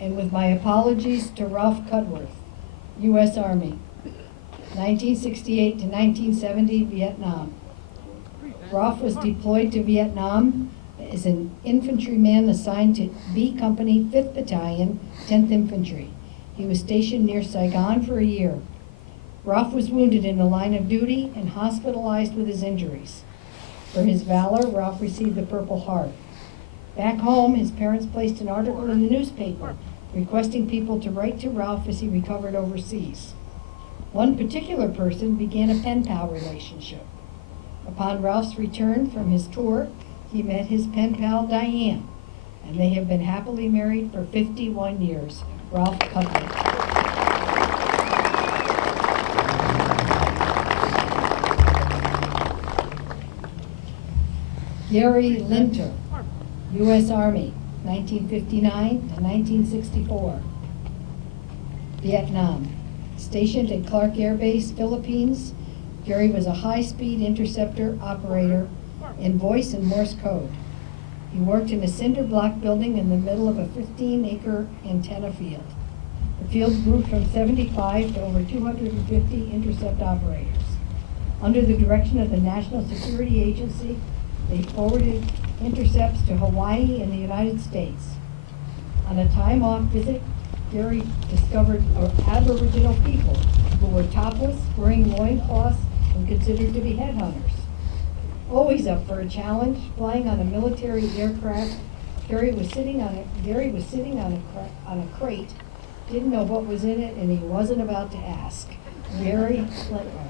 And with my apologies to Ralph Cudworth, U.S. Army, 1968 to 1970, Vietnam. Ralph was deployed to Vietnam as an infantryman assigned to B Company, 5th Battalion, 10th Infantry. He was stationed near Saigon for a year. Ralph was wounded in the line of duty and hospitalized with his injuries. For his valor, Ralph received the Purple Heart. Back home, his parents placed an article in the newspaper requesting people to write to Ralph as he recovered overseas. One particular person began a pen pal relationship. Upon Ralph's return from his tour, he met his pen pal Diane, and they have been happily married for 51 years. Ralph Cudworth. Gary Linter, U.S. Army, 1959 to 1964. Vietnam. Stationed at Clark Air Base, Philippines, Gary was a high-speed interceptor operator in voice and Morse code. He worked in a cinder block building in the middle of a 15-acre antenna field. The field grew from 75 to over 250 intercept operators. Under the direction of the National Security Agency, they forwarded intercepts to Hawaii and the United States. On a time-off visit, Gary discovered Aboriginal people who were topless, wearing loincloths, and considered to be headhunters. Always up for a challenge, flying on a military aircraft, Gary was sitting on a crate, didn't know what was in it, and he wasn't about to ask. Gary Flintner.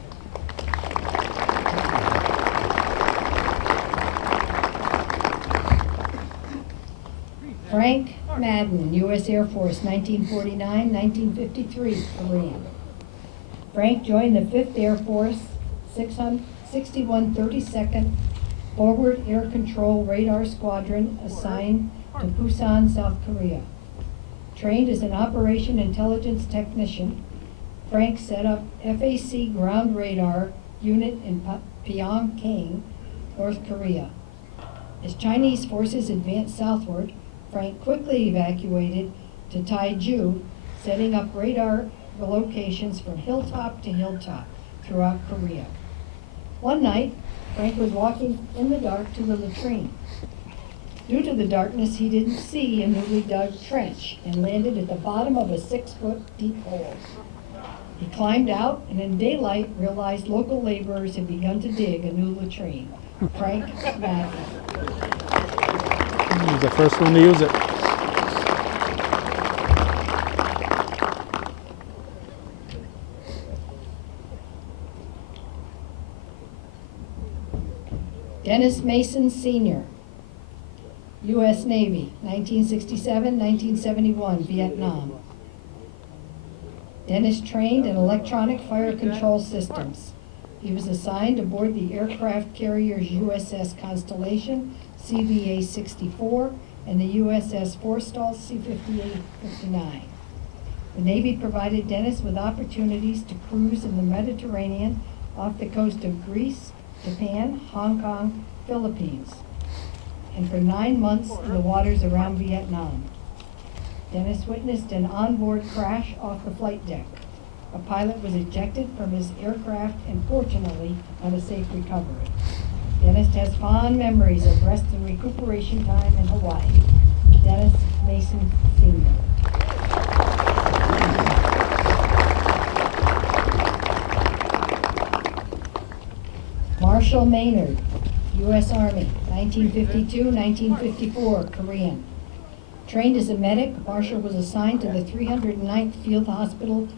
Frank Madden, U.S. Air Force, 1949-1953, Korean. Frank joined the 5th Air Force, 6132nd Forward Air Control Radar Squadron, assigned to Busan, South Korea. Trained as an Operation Intelligence Technician, Frank set up FAC ground radar unit in Pyongyang, North Korea. As Chinese forces advanced southward, Frank quickly evacuated to Taiju, setting up radar locations from hilltop to hilltop throughout Korea. One night, Frank was walking in the dark to the latrine. Due to the darkness, he didn't see a newly dug trench and landed at the bottom of a 6-foot deep hole. He climbed out and in daylight realized local laborers had begun to dig a new latrine. Frank Madden. He was the first one to use it. Dennis Mason Sr., U.S. Navy, 1967-1971, Vietnam. Dennis trained in electronic fire control systems. He was assigned aboard the aircraft carriers USS Constellation, CVA-64, and the USS Forstall, C-58-59. The Navy provided Dennis with opportunities to cruise in the Mediterranean off the coast of Greece, Japan, Hong Kong, Philippines, and for 9 months in the waters around Vietnam. Dennis witnessed an onboard crash off the flight deck. A pilot was ejected from his aircraft and fortunately had a safe recovery. Dennis has fond memories of rest and recuperation time in Hawaii. Dennis Mason Sr. Marshall Maynard, U.S. Army, 1952-1954, Korean. Trained as a medic, Marshall was assigned to the 309th Field Hospital,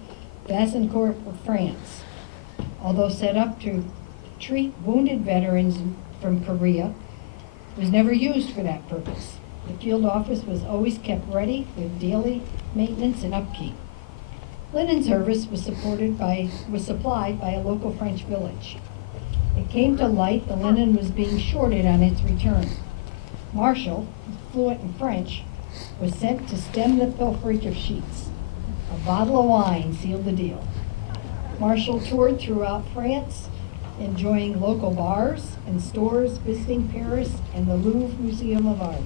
Bazincourt, France. Although set up to treat wounded veterans from Korea, it was never used for that purpose. The field office was always kept ready with daily maintenance and upkeep. Linen service was supplied by a local French village. It came to light the linen was being shorted on its return. Marshall, fluent in French, was sent to stem the pilferage of sheets. A bottle of wine sealed the deal. Marshall toured throughout France, enjoying local bars and stores, visiting Paris and the Louvre Museum of Art.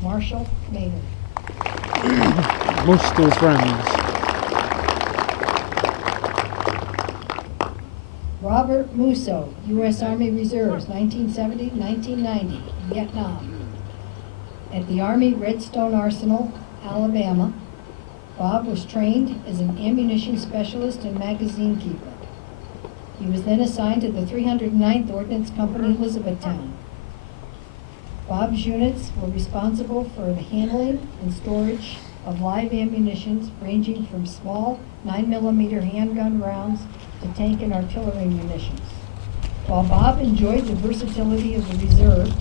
Marshall Maynard. Most to his friends. Robert Musso, U.S. Army Reserves, 1970-1990, Vietnam. At the Army Redstone Arsenal, Alabama, Bob was trained as an ammunition specialist and magazine keeper. He was then assigned to the 309th Ordnance Company, Elizabethtown. Bob's units were responsible for the handling and storage of live ammunitions ranging from small 9mm handgun rounds to tank and artillery munitions. While Bob enjoyed the versatility of the reserve,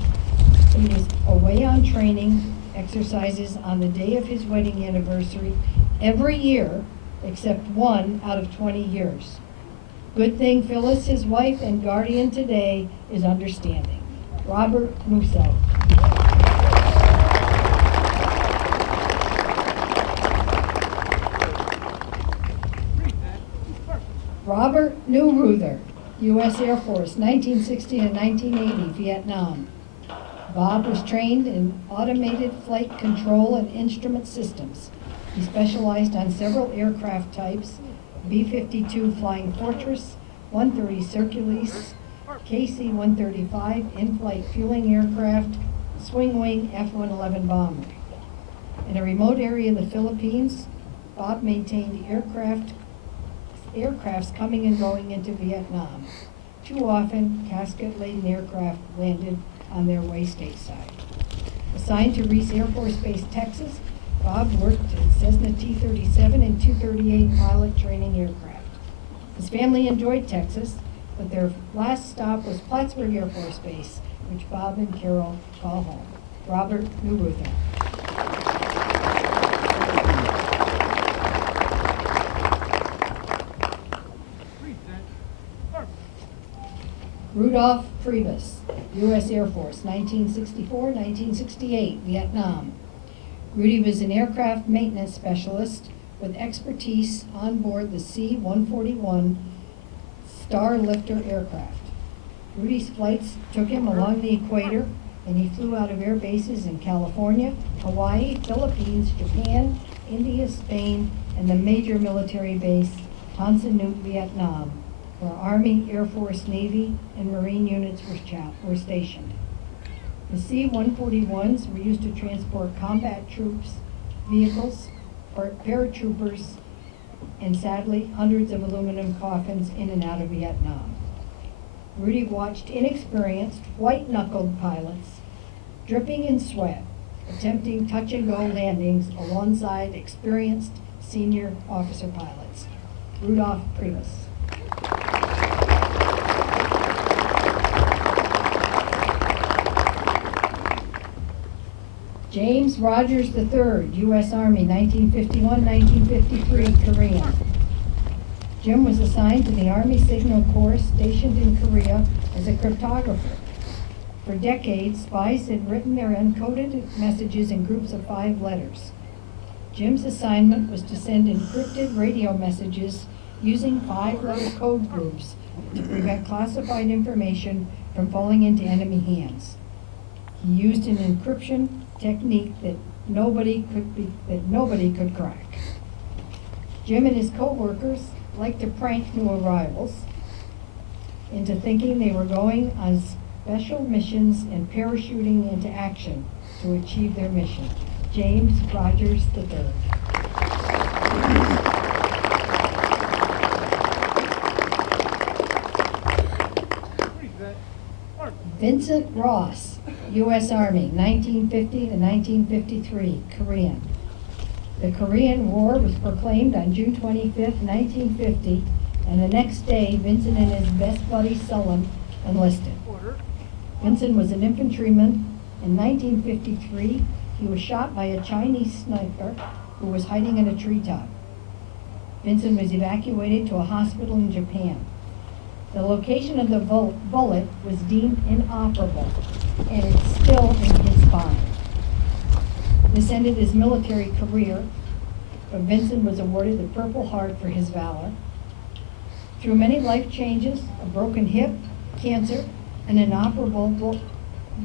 he was away on training exercises on the day of his wedding anniversary every year except one out of 20 years. Good thing Phyllis, his wife and guardian today, is understanding. Robert Musso. Robert Newruther, U.S. Air Force, 1960 to 1980, Vietnam. Bob was trained in automated flight control and instrument systems. He specialized on several aircraft types: B-52 Flying Fortress, 130 Hercules, KC-135 in-flight fueling aircraft, swing-wing F-111 bomber. In a remote area in the Philippines, Bob maintained aircrafts coming and going into Vietnam. too often casket-laden aircraft landed on their way stateside. Assigned to Reese Air Force Base, Texas, Bob worked at Cessna T-37 and Tu-38 pilot training aircraft. His family enjoyed Texas, but their last stop was Plattsburgh Air Force Base, which Bob and Carol call home. Robert Newruther. Rudolph Priebus, U.S. Air Force, 1964-1968, Vietnam. Rudy was an aircraft maintenance specialist with expertise on board the C-141 Starlifter aircraft. Rudy's flights took him along the equator, and he flew out of air bases in California, Hawaii, Philippines, Japan, India, Spain, and the major military base, Tan Son Nhut, Vietnam, where Army, Air Force, Navy, and Marine units were stationed. The C-141s were used to transport combat troops, vehicles, paratroopers, and sadly, hundreds of aluminum coffins in and out of Vietnam. Rudy watched inexperienced, white-knuckled pilots, dripping in sweat, attempting touch-and-go landings alongside experienced senior officer pilots. Rudolph Priebus. James Rogers III, U.S. Army, 1951-1953, Korean. Jim was assigned to the Army Signal Corps stationed in Korea as a cryptographer. For decades, spies had written their encoded messages in groups of 5 letters. Jim's assignment was to send encrypted radio messages using 5-letter code groups to prevent classified information from falling into enemy hands. He used an encryption technique that nobody could crack. Jim and his co-workers liked to prank new arrivals into thinking they were going on special missions and parachuting into action to achieve their mission. James Rogers III. Vincent Ross, U.S. Army, 1950 to 1953, Korean. The Korean War was proclaimed on June 25, 1950, and the next day, Vincent and his best buddy Sullen enlisted. Vincent was an infantryman. In 1953, he was shot by a Chinese sniper who was hiding in a treetop. Vincent was evacuated to a hospital in Japan. The location of the bullet was deemed inoperable, and it's still in his spine. This ended his military career, but Vincent was awarded the Purple Heart for his valor. Through many life changes, a broken hip, cancer, and an inoperable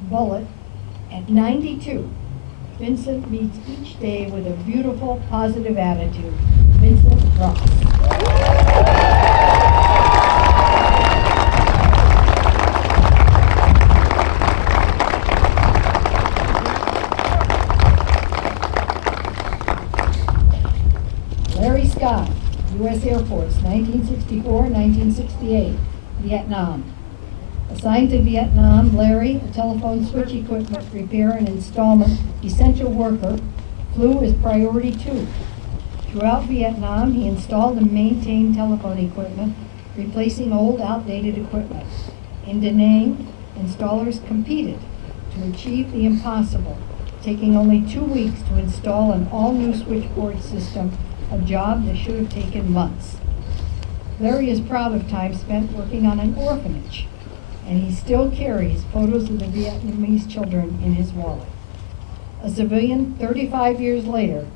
bullet, at 92, Vincent meets each day with a beautiful, positive attitude. Vincent Ross. Larry Scott, U.S. Air Force, 1964-1968, Vietnam. Assigned to Vietnam, Larry, a telephone switch equipment repair and installment essential worker, flew as Priority 2. Throughout Vietnam, he installed and maintained telephone equipment, replacing old, outdated equipment. In Da Nang, installers competed to achieve the impossible, taking only 2 weeks to install an all-new switchboard system, a job that should have taken months. Larry is proud of time spent working on an orphanage, and he still carries photos of the Vietnamese children in his wallet. A civilian 35 years later,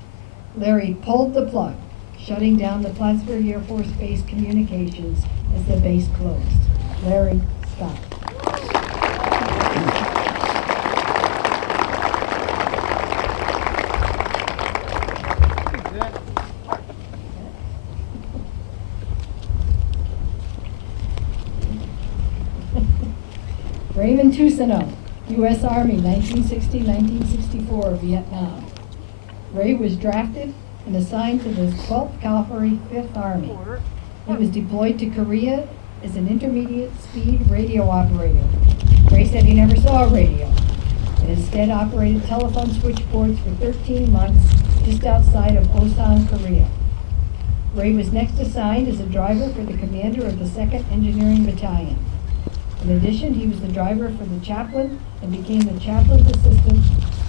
Larry pulled the plug, shutting down the Plattsburgh Air Force Base communications as the base closed. Larry Scott. Raymond Tousineau, U.S. Army, 1960-1964, Vietnam. Ray was drafted and assigned to the 12th Cavalry, 5th Army. He was deployed to Korea as an intermediate speed radio operator. Ray said he never saw a radio and instead operated telephone switchboards for 13 months just outside of Osan, Korea. Ray was next assigned as a driver for the commander of the 2nd Engineering Battalion. In addition, he was the driver for the chaplain and became the chaplain's assistant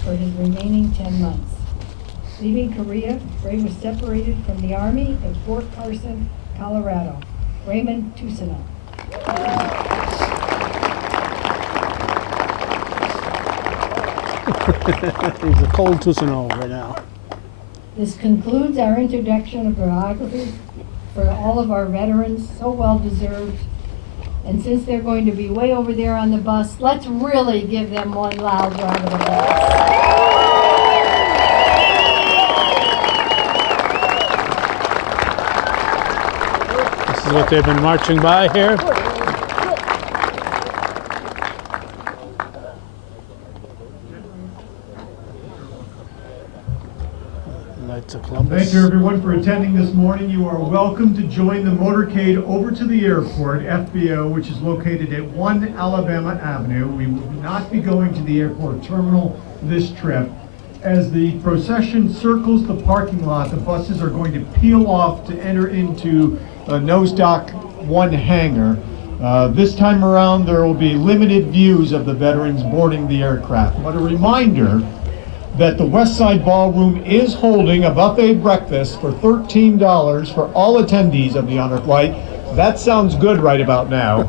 for his remaining 10 months. Leaving Korea, Ray was separated from the Army at Fort Carson, Colorado. Raymond Tousineau. He's a cold Tousineau right now. This concludes our introduction of biographies for all of our veterans, so well deserved. And since they're going to be way over there on the bus, let's really give them one loud round of applause. This is what they've been marching by here. Knights of Columbus. Thank you everyone for attending this morning. You are welcome to join the motorcade over to the airport, FBO, which is located at 1 Alabama Avenue. We will not be going to the airport terminal this trip. As the procession circles the parking lot, the buses are going to peel off to enter into Nose Dock 1 hangar. This time around, there will be limited views of the veterans boarding the aircraft. But a reminder that the West Side Ballroom is holding a buffet breakfast for $13 for all attendees of the honor flight. That sounds good right about now,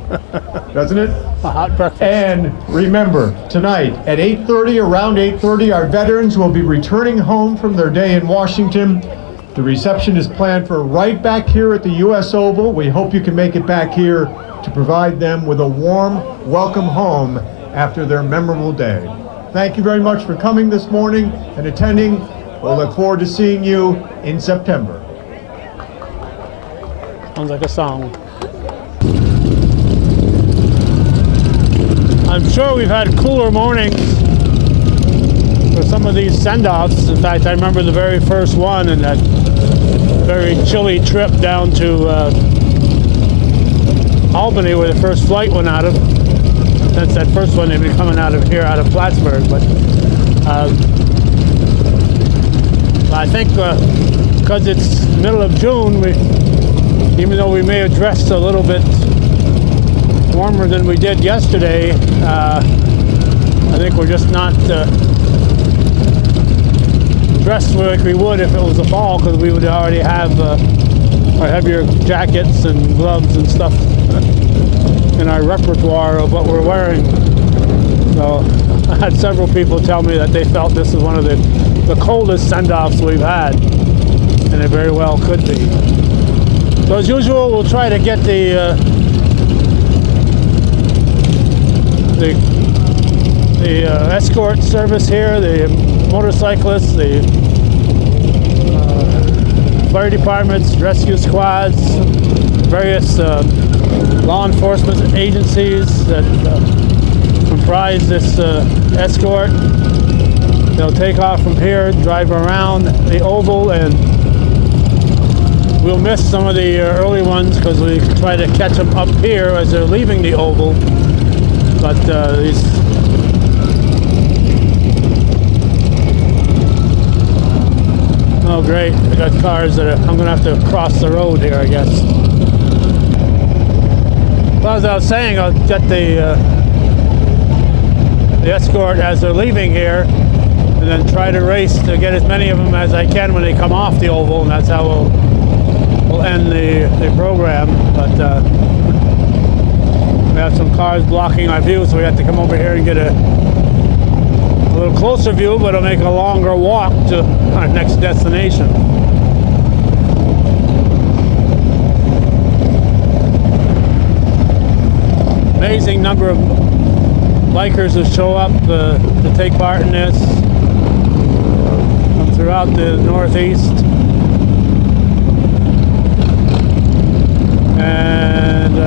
doesn't it? A hot breakfast. And remember, tonight at 8:30, around 8:30, our veterans will be returning home from their day in Washington. The reception is planned for right back here at the U.S. Oval. We hope you can make it back here to provide them with a warm welcome home after their memorable day. Thank you very much for coming this morning and attending. We'll look forward to seeing you in September. Sounds like a song. I'm sure we've had cooler mornings for some of these send-offs. In fact, I remember the very first one and that very chilly trip down to Albany where the first flight went out of. Since that first one, they've been coming out of here, out of Plattsburgh. But I think because it's middle of June, even though we may have dressed a little bit warmer than we did yesterday, I think we're just not dressed like we would if it was the fall, because we would already have our heavier jackets and gloves and stuff in our repertoire of what we're wearing. So I had several people tell me that they felt this is one of the coldest send-offs we've had, and it very well could be. So as usual, we'll try to get the escort service here, the motorcyclists, the fire departments, rescue squads, various law enforcement agencies that comprise this escort. They'll take off from here, drive around the Oval, and we'll miss some of the early ones because we try to catch them up here as they're leaving the Oval. But these oh great, I got cars that I'm gonna have to cross the road here, I guess. Well, as I was saying, I'll get the escort as they're leaving here, and then try to race to get as many of them as I can when they come off the Oval, and that's how we'll end the program. But we have some cars blocking our view, so we have to come over here and get a little closer view, but it'll make a longer walk to our next destination. Amazing number of bikers who show up to take part in this from throughout the Northeast. And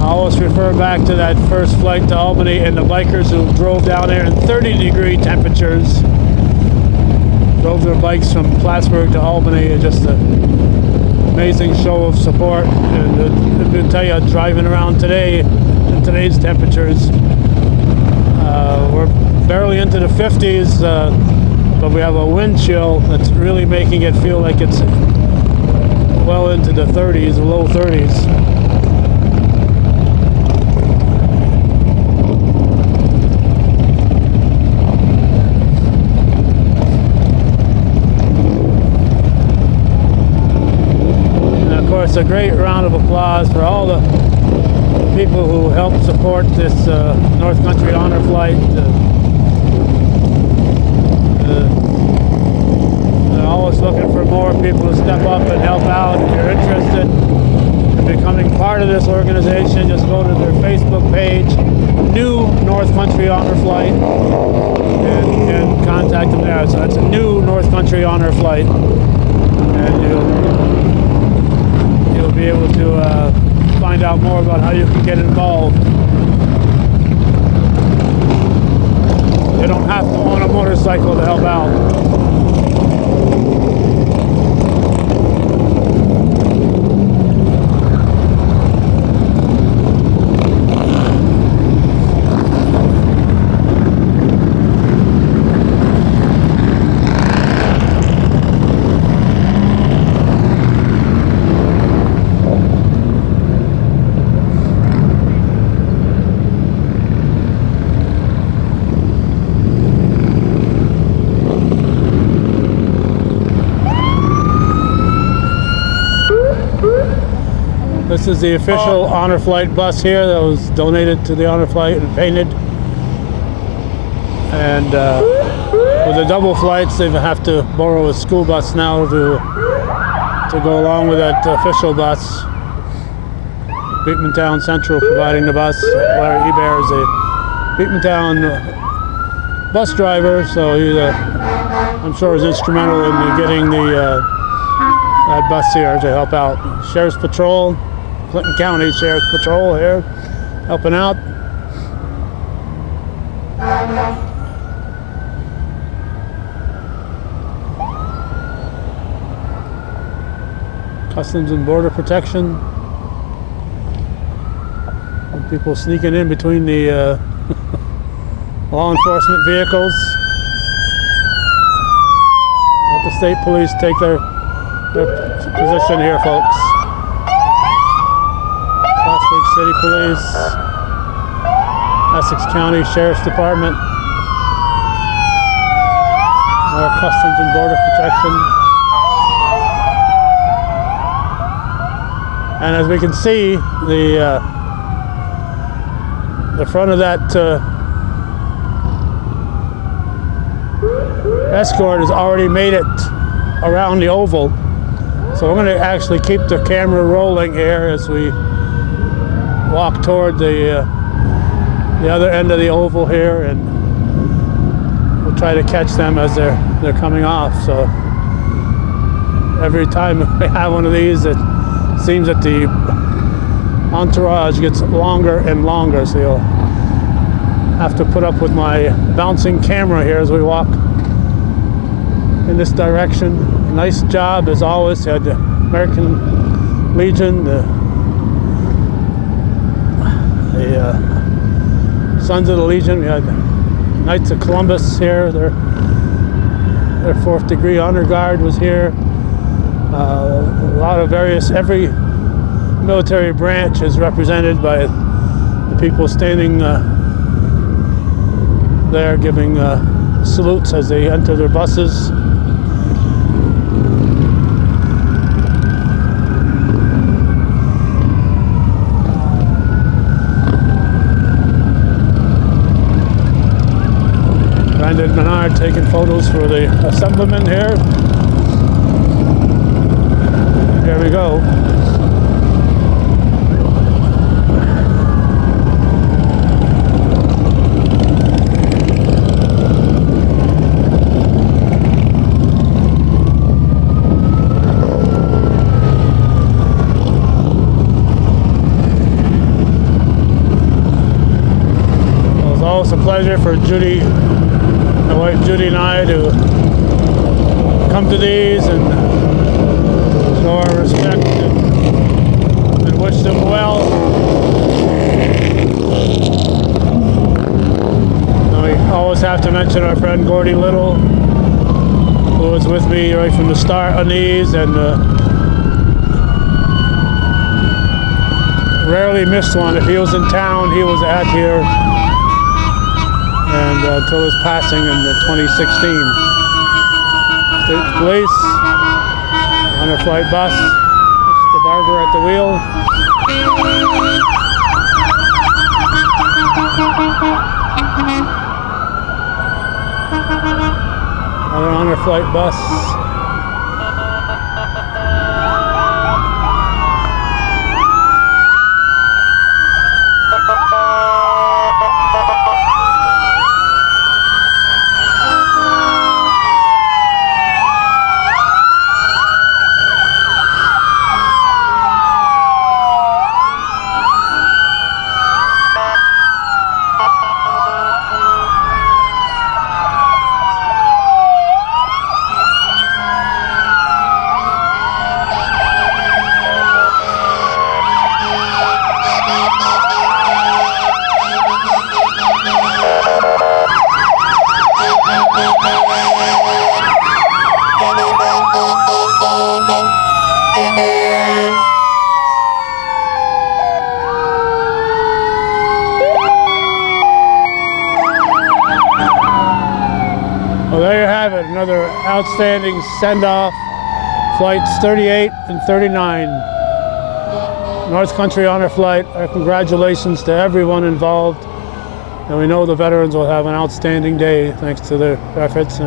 I always refer back to that first flight to Albany and the bikers who drove down there in 30-degree temperatures. Drove their bikes from Plattsburgh to Albany. Just amazing show of support. And I'm going to tell you, driving around today, in today's temperatures, we're barely into the 50s, but we have a wind chill that's really making it feel like it's well into the 30s, low 30s. A great round of applause for all the people who helped support this North Country Honor Flight. They're always looking for more people to step up and help out. If you're interested in becoming part of this organization, just go to their Facebook page, New North Country Honor Flight, and contact them there. So that's a New North Country Honor Flight, and you'll be able to find out more about how you can get involved. You don't have to own a motorcycle to help out. This is the official Honor Flight bus here that was donated to the Honor Flight and painted. And with the double flights, they have to borrow a school bus now to go along with that official bus. Beekmantown Central providing the bus. Larry Hebert is a Beekmantown bus driver, so he, I'm sure, is instrumental in getting that bus here to help out. Sheriff's Patrol, Clinton County Sheriff's Patrol here, helping out. Customs and Border Protection. People sneaking in between the law enforcement vehicles. Let the state police take their position here, folks. Plattsburgh City Police, Essex County Sheriff's Department, more Customs and Border Protection. And as we can see, the front of that escort has already made it around the oval. So we're going to actually keep the camera rolling here as we walk toward the other end of the oval here, and we'll try to catch them as they're coming off. So every time we have one of these, it seems that the entourage gets longer and longer, so you'll have to put up with my bouncing camera here as we walk in this direction. Nice job as always. Had the American Legion, the Sons of the Legion. We had Knights of Columbus here. Their 4th degree honor guard was here. A lot of every military branch is represented by the people standing there giving salutes as they enter their buses. Brandon Menard taking photos for the assemblyman here. There we go. It was always a pleasure for Judy, my wife Judy, and I to come to these and show our respect and wish them well. And we always have to mention our friend Gordy Little, who was with me right from the start on these, and rarely missed one. If he was in town, he was at here, and until his passing in 2016. State Police, on a flight bus, Mr. Barber at the wheel. Another honor flight bus. Well, there you have it, another outstanding send-off. Flights 38 and 39. North Country Honor Flight. Our congratulations to everyone involved. And we know the veterans will have an outstanding day thanks to their efforts,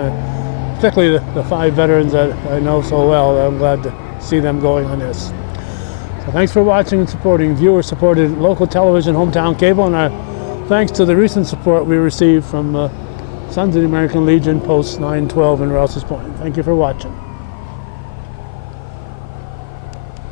particularly the 5 veterans that I know so well. I'm glad to see them going on this. So thanks for watching and supporting viewer-supported local television, hometown cable, and thanks to the recent support we received from Sons of the American Legion Post 912 in Rouse's Point. Thank you for watching.